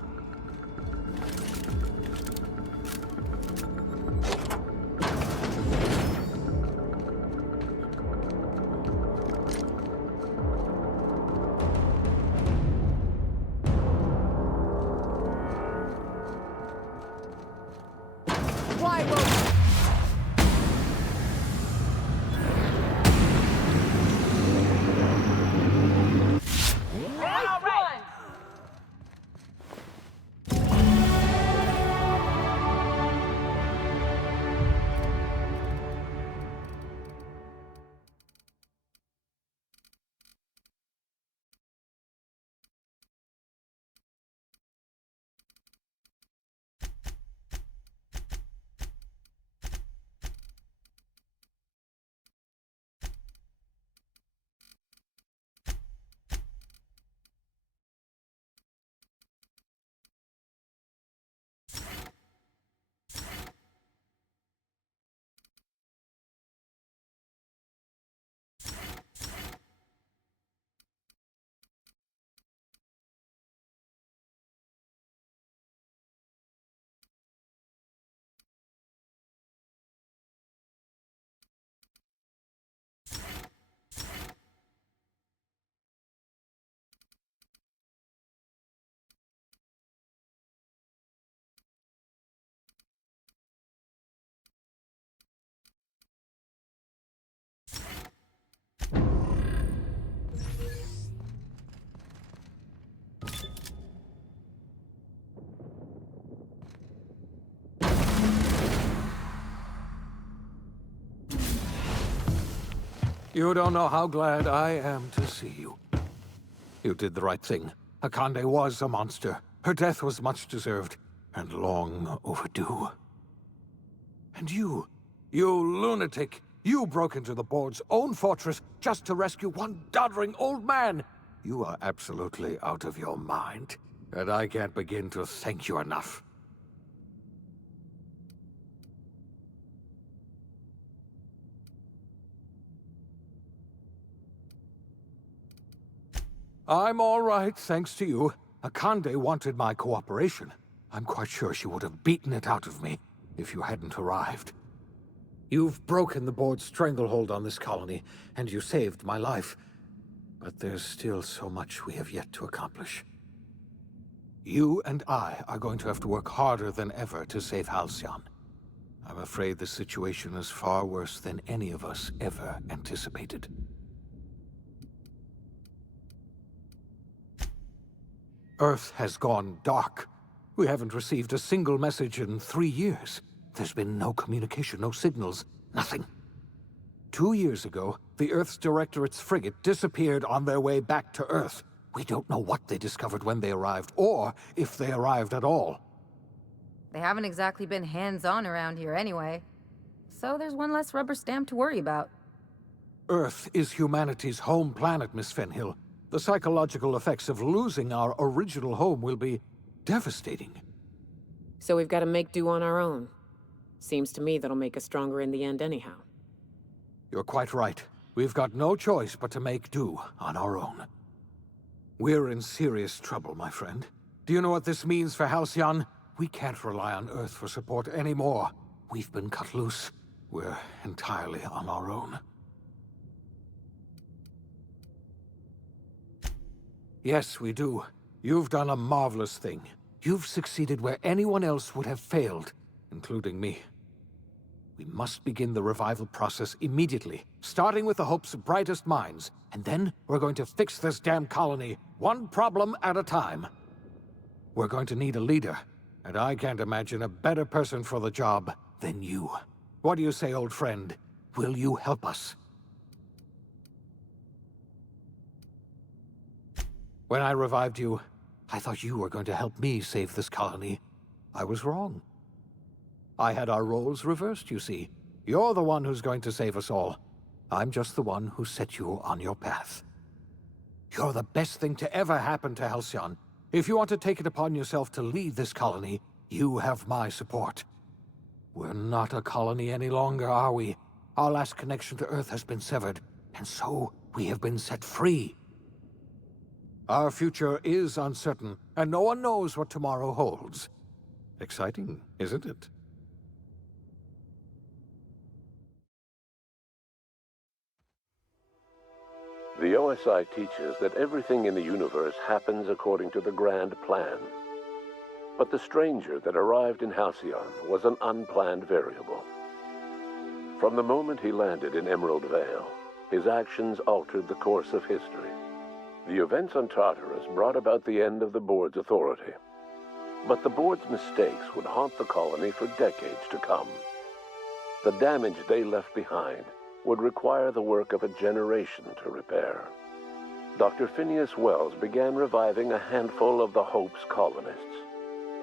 You don't know how glad I am to see you. You did the right thing. Akande was a monster. Her death was much deserved, and long overdue. And you lunatic, you broke into the board's own fortress just to rescue one doddering old man. You are absolutely out of your mind, and I can't begin to thank you enough. I'm all right, thanks to you. Akande wanted my cooperation. I'm quite sure she would have beaten it out of me if you hadn't arrived. You've broken the board's stranglehold on this colony, and you saved my life. But there's still so much we have yet to accomplish. You and I are going to have to work harder than ever to save Halcyon. I'm afraid the situation is far worse than any of us ever anticipated. Earth has gone dark. We haven't received a single message in 3 years. There's been no communication, no signals, nothing. 2 years ago, the Earth's Directorate's frigate disappeared on their way back to Earth. We don't know what they discovered when they arrived, or if they arrived at all. They haven't exactly been hands-on around here anyway. So there's one less rubber stamp to worry about. Earth is humanity's home planet, Miss Fenhill. The psychological effects of losing our original home will be devastating. So we've got to make do on our own. Seems to me that'll make us stronger in the end anyhow. You're quite right. We've got no choice but to make do on our own. We're in serious trouble, my friend. Do you know what this means for Halcyon? We can't rely on Earth for support anymore. We've been cut loose. We're entirely on our own. Yes, we do. You've done a marvelous thing. You've succeeded where anyone else would have failed, including me. We must begin the revival process immediately, starting with the Hope's brightest minds, and then we're going to fix this damn colony, one problem at a time. We're going to need a leader, and I can't imagine a better person for the job than you. What do you say, old friend? Will you help us? When I revived you, I thought you were going to help me save this colony. I was wrong. I had our roles reversed, you see. You're the one who's going to save us all. I'm just the one who set you on your path. You're the best thing to ever happen to Halcyon. If you want to take it upon yourself to lead this colony, you have my support. We're not a colony any longer, are we? Our last connection to Earth has been severed, and so we have been set free. Our future is uncertain, and no one knows what tomorrow holds. Exciting, isn't it? The OSI teaches that everything in the universe happens according to the grand plan. But the stranger that arrived in Halcyon was an unplanned variable. From the moment he landed in Emerald Vale, his actions altered the course of history. The events on Tartarus brought about the end of the board's authority. But the board's mistakes would haunt the colony for decades to come. The damage they left behind would require the work of a generation to repair. Dr. Phineas Wells began reviving a handful of the Hope's colonists.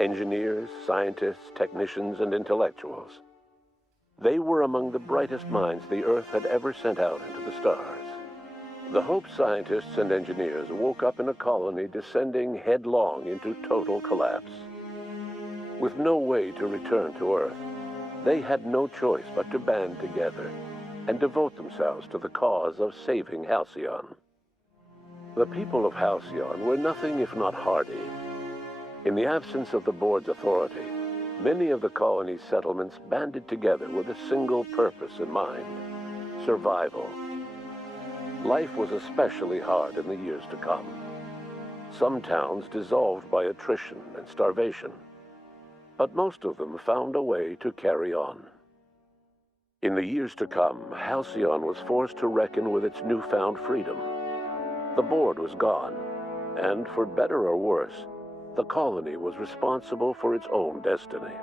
Engineers, scientists, technicians, and intellectuals. They were among the brightest minds the Earth had ever sent out into the stars. The Hope scientists and engineers woke up in a colony descending headlong into total collapse. With no way to return to Earth, they had no choice but to band together and devote themselves to the cause of saving Halcyon. The people of Halcyon were nothing if not hardy. In the absence of the board's authority, many of the colony's settlements banded together with a single purpose in mind: survival. Life was especially hard in the years to come. Some towns dissolved by attrition and starvation, but most of them found a way to carry on. In the years to come, Halcyon was forced to reckon with its newfound freedom. The board was gone, and for better or worse, the colony was responsible for its own destiny.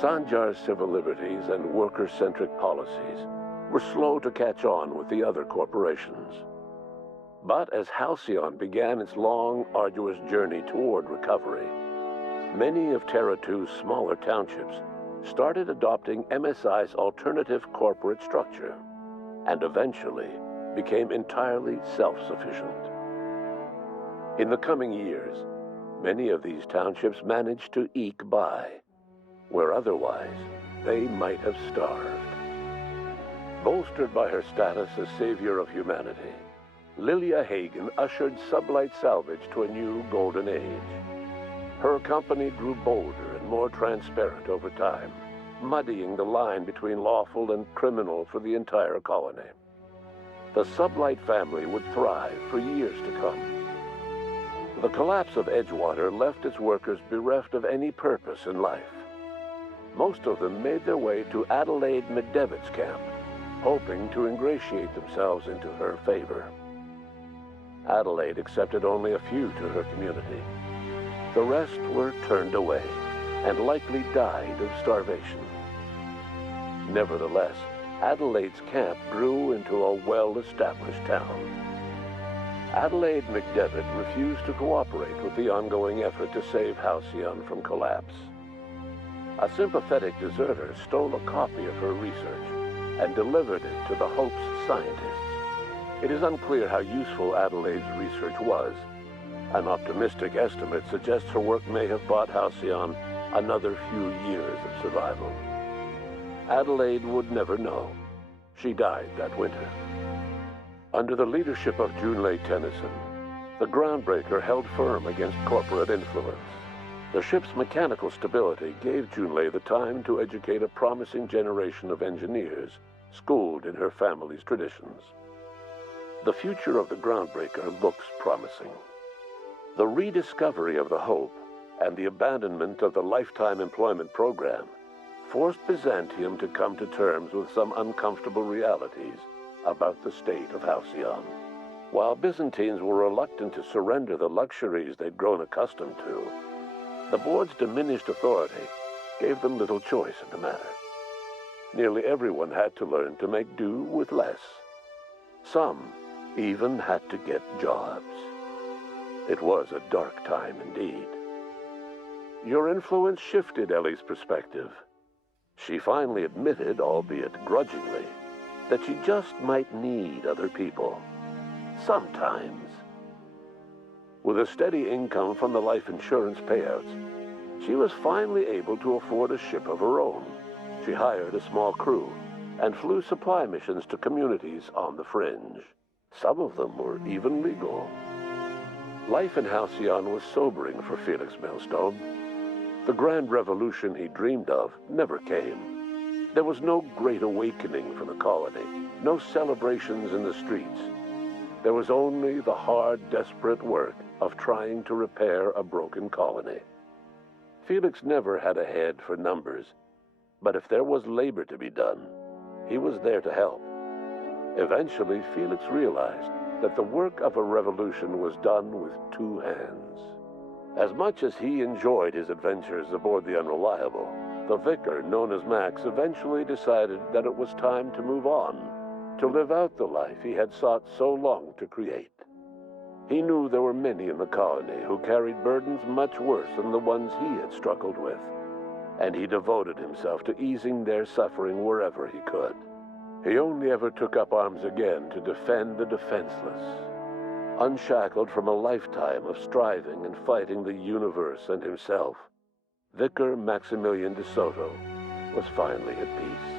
Sanjar's civil liberties and worker-centric policies were slow to catch on with the other corporations. But as Halcyon began its long, arduous journey toward recovery, many of Terra 2's smaller townships started adopting MSI's alternative corporate structure, and eventually became entirely self-sufficient. In the coming years, many of these townships managed to eke by, where otherwise they might have starved. Bolstered by her status as savior of humanity, Lilia Hagen ushered sublight salvage to a new golden age. Her company grew bolder and more transparent over time, muddying the line between lawful and criminal for the entire colony. The sublight family would thrive for years to come. The collapse of Edgewater left its workers bereft of any purpose in life. Most of them made their way to Adelaide McDevitt's camp, hoping to ingratiate themselves into her favor. Adelaide accepted only a few to her community. The rest were turned away and likely died of starvation. Nevertheless, Adelaide's camp grew into a well-established town. Adelaide McDevitt refused to cooperate with the ongoing effort to save Halcyon from collapse. A sympathetic deserter stole a copy of her research and delivered it to the Hope's scientists. It is unclear how useful Adelaide's research was. An optimistic estimate suggests her work may have bought Halcyon another few years of survival. Adelaide would never know. She died that winter. Under the leadership of Junlei Tennyson, the groundbreaker held firm against corporate influence. The ship's mechanical stability gave Junlei the time to educate a promising generation of engineers, schooled in her family's traditions. The future of the groundbreaker looks promising. The rediscovery of the Hope and the abandonment of the lifetime employment program forced Byzantium to come to terms with some uncomfortable realities about the state of Halcyon. While Byzantines were reluctant to surrender the luxuries they'd grown accustomed to, the board's diminished authority gave them little choice in the matter. Nearly everyone had to learn to make do with less. Some even had to get jobs. It was a dark time indeed. Your influence shifted Ellie's perspective. She finally admitted, albeit grudgingly, that she just might need other people. Sometimes. With a steady income from the life insurance payouts, she was finally able to afford a ship of her own. She hired a small crew and flew supply missions to communities on the fringe. Some of them were even legal. Life in Halcyon was sobering for Felix Millstone. The grand revolution he dreamed of never came. There was no great awakening for the colony, no celebrations in the streets. There was only the hard, desperate work of trying to repair a broken colony. Felix never had a head for numbers, but if there was labor to be done, he was there to help. Eventually, Felix realized that the work of a revolution was done with two hands. As much as he enjoyed his adventures aboard the Unreliable, the vicar, known as Max, eventually decided that it was time to move on, to live out the life he had sought so long to create. He knew there were many in the colony who carried burdens much worse than the ones he had struggled with, and he devoted himself to easing their suffering wherever he could. He only ever took up arms again to defend the defenseless. Unshackled from a lifetime of striving and fighting the universe and himself, Vicar Maximilian de Soto was finally at peace.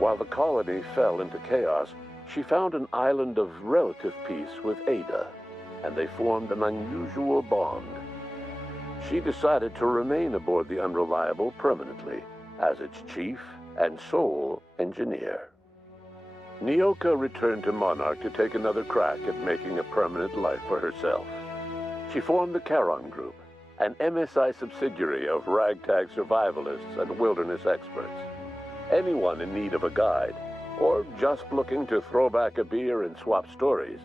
While the colony fell into chaos, she found an island of relative peace with Ada, and they formed an unusual bond. She decided to remain aboard the Unreliable permanently as its chief and sole engineer. Nyoka returned to Monarch to take another crack at making a permanent life for herself. She formed the Charon Group, an MSI subsidiary of ragtag survivalists and wilderness experts. Anyone in need of a guide, or just looking to throw back a beer and swap stories,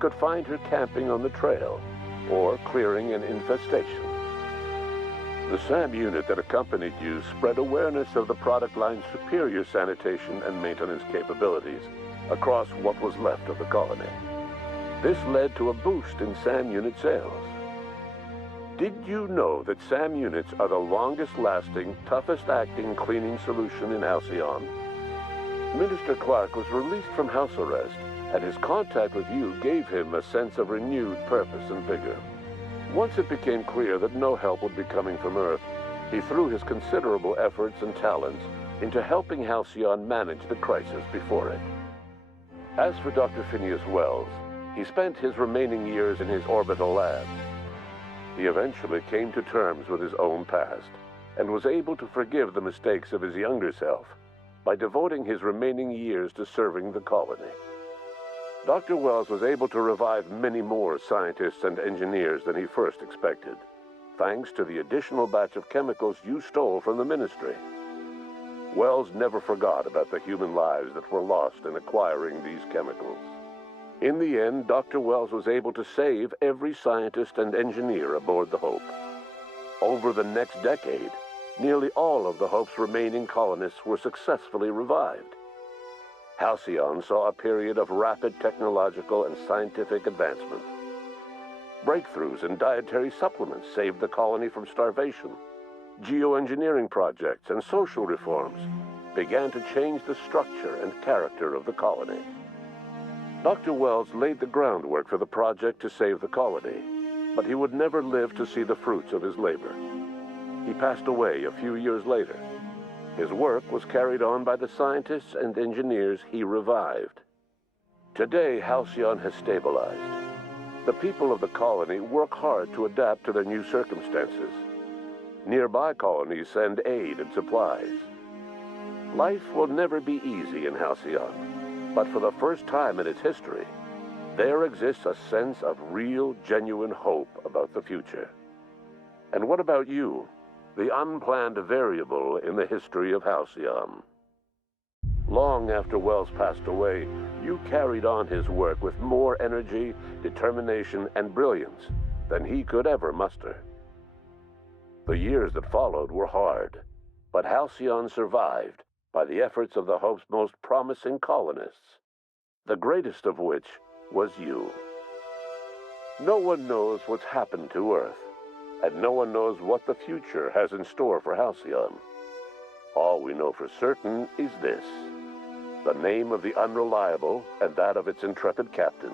could find her camping on the trail or clearing an infestation. The SAM unit that accompanied you spread awareness of the product line's superior sanitation and maintenance capabilities across what was left of the colony. This led to a boost in SAM unit sales. Did you know that SAM units are the longest-lasting, toughest-acting cleaning solution in Halcyon? Minister Clark was released from house arrest, and his contact with you gave him a sense of renewed purpose and vigor. Once it became clear that no help would be coming from Earth, he threw his considerable efforts and talents into helping Halcyon manage the crisis before it. As for Dr. Phineas Wells, he spent his remaining years in his orbital labs. He eventually came to terms with his own past and was able to forgive the mistakes of his younger self by devoting his remaining years to serving the colony. Dr. Wells was able to revive many more scientists and engineers than he first expected, thanks to the additional batch of chemicals you stole from the ministry. Wells never forgot about the human lives that were lost in acquiring these chemicals. In the end, Dr. Wells was able to save every scientist and engineer aboard the Hope. Over the next decade, nearly all of the Hope's remaining colonists were successfully revived. Halcyon saw a period of rapid technological and scientific advancement. Breakthroughs in dietary supplements saved the colony from starvation. Geoengineering projects and social reforms began to change the structure and character of the colony. Dr. Wells laid the groundwork for the project to save the colony, but he would never live to see the fruits of his labor. He passed away a few years later. His work was carried on by the scientists and engineers he revived. Today, Halcyon has stabilized. The people of the colony work hard to adapt to their new circumstances. Nearby colonies send aid and supplies. Life will never be easy in Halcyon, but for the first time in its history, there exists a sense of real, genuine hope about the future. And what about you? The unplanned variable in the history of Halcyon. Long after Wells passed away, you carried on his work with more energy, determination, and brilliance than he could ever muster. The years that followed were hard, but Halcyon survived by the efforts of the Hope's most promising colonists, the greatest of which was you. No one knows what's happened to Earth, and no one knows what the future has in store for Halcyon. All we know for certain is this: the name of the Unreliable and that of its intrepid captain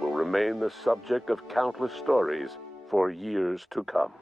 will remain the subject of countless stories for years to come.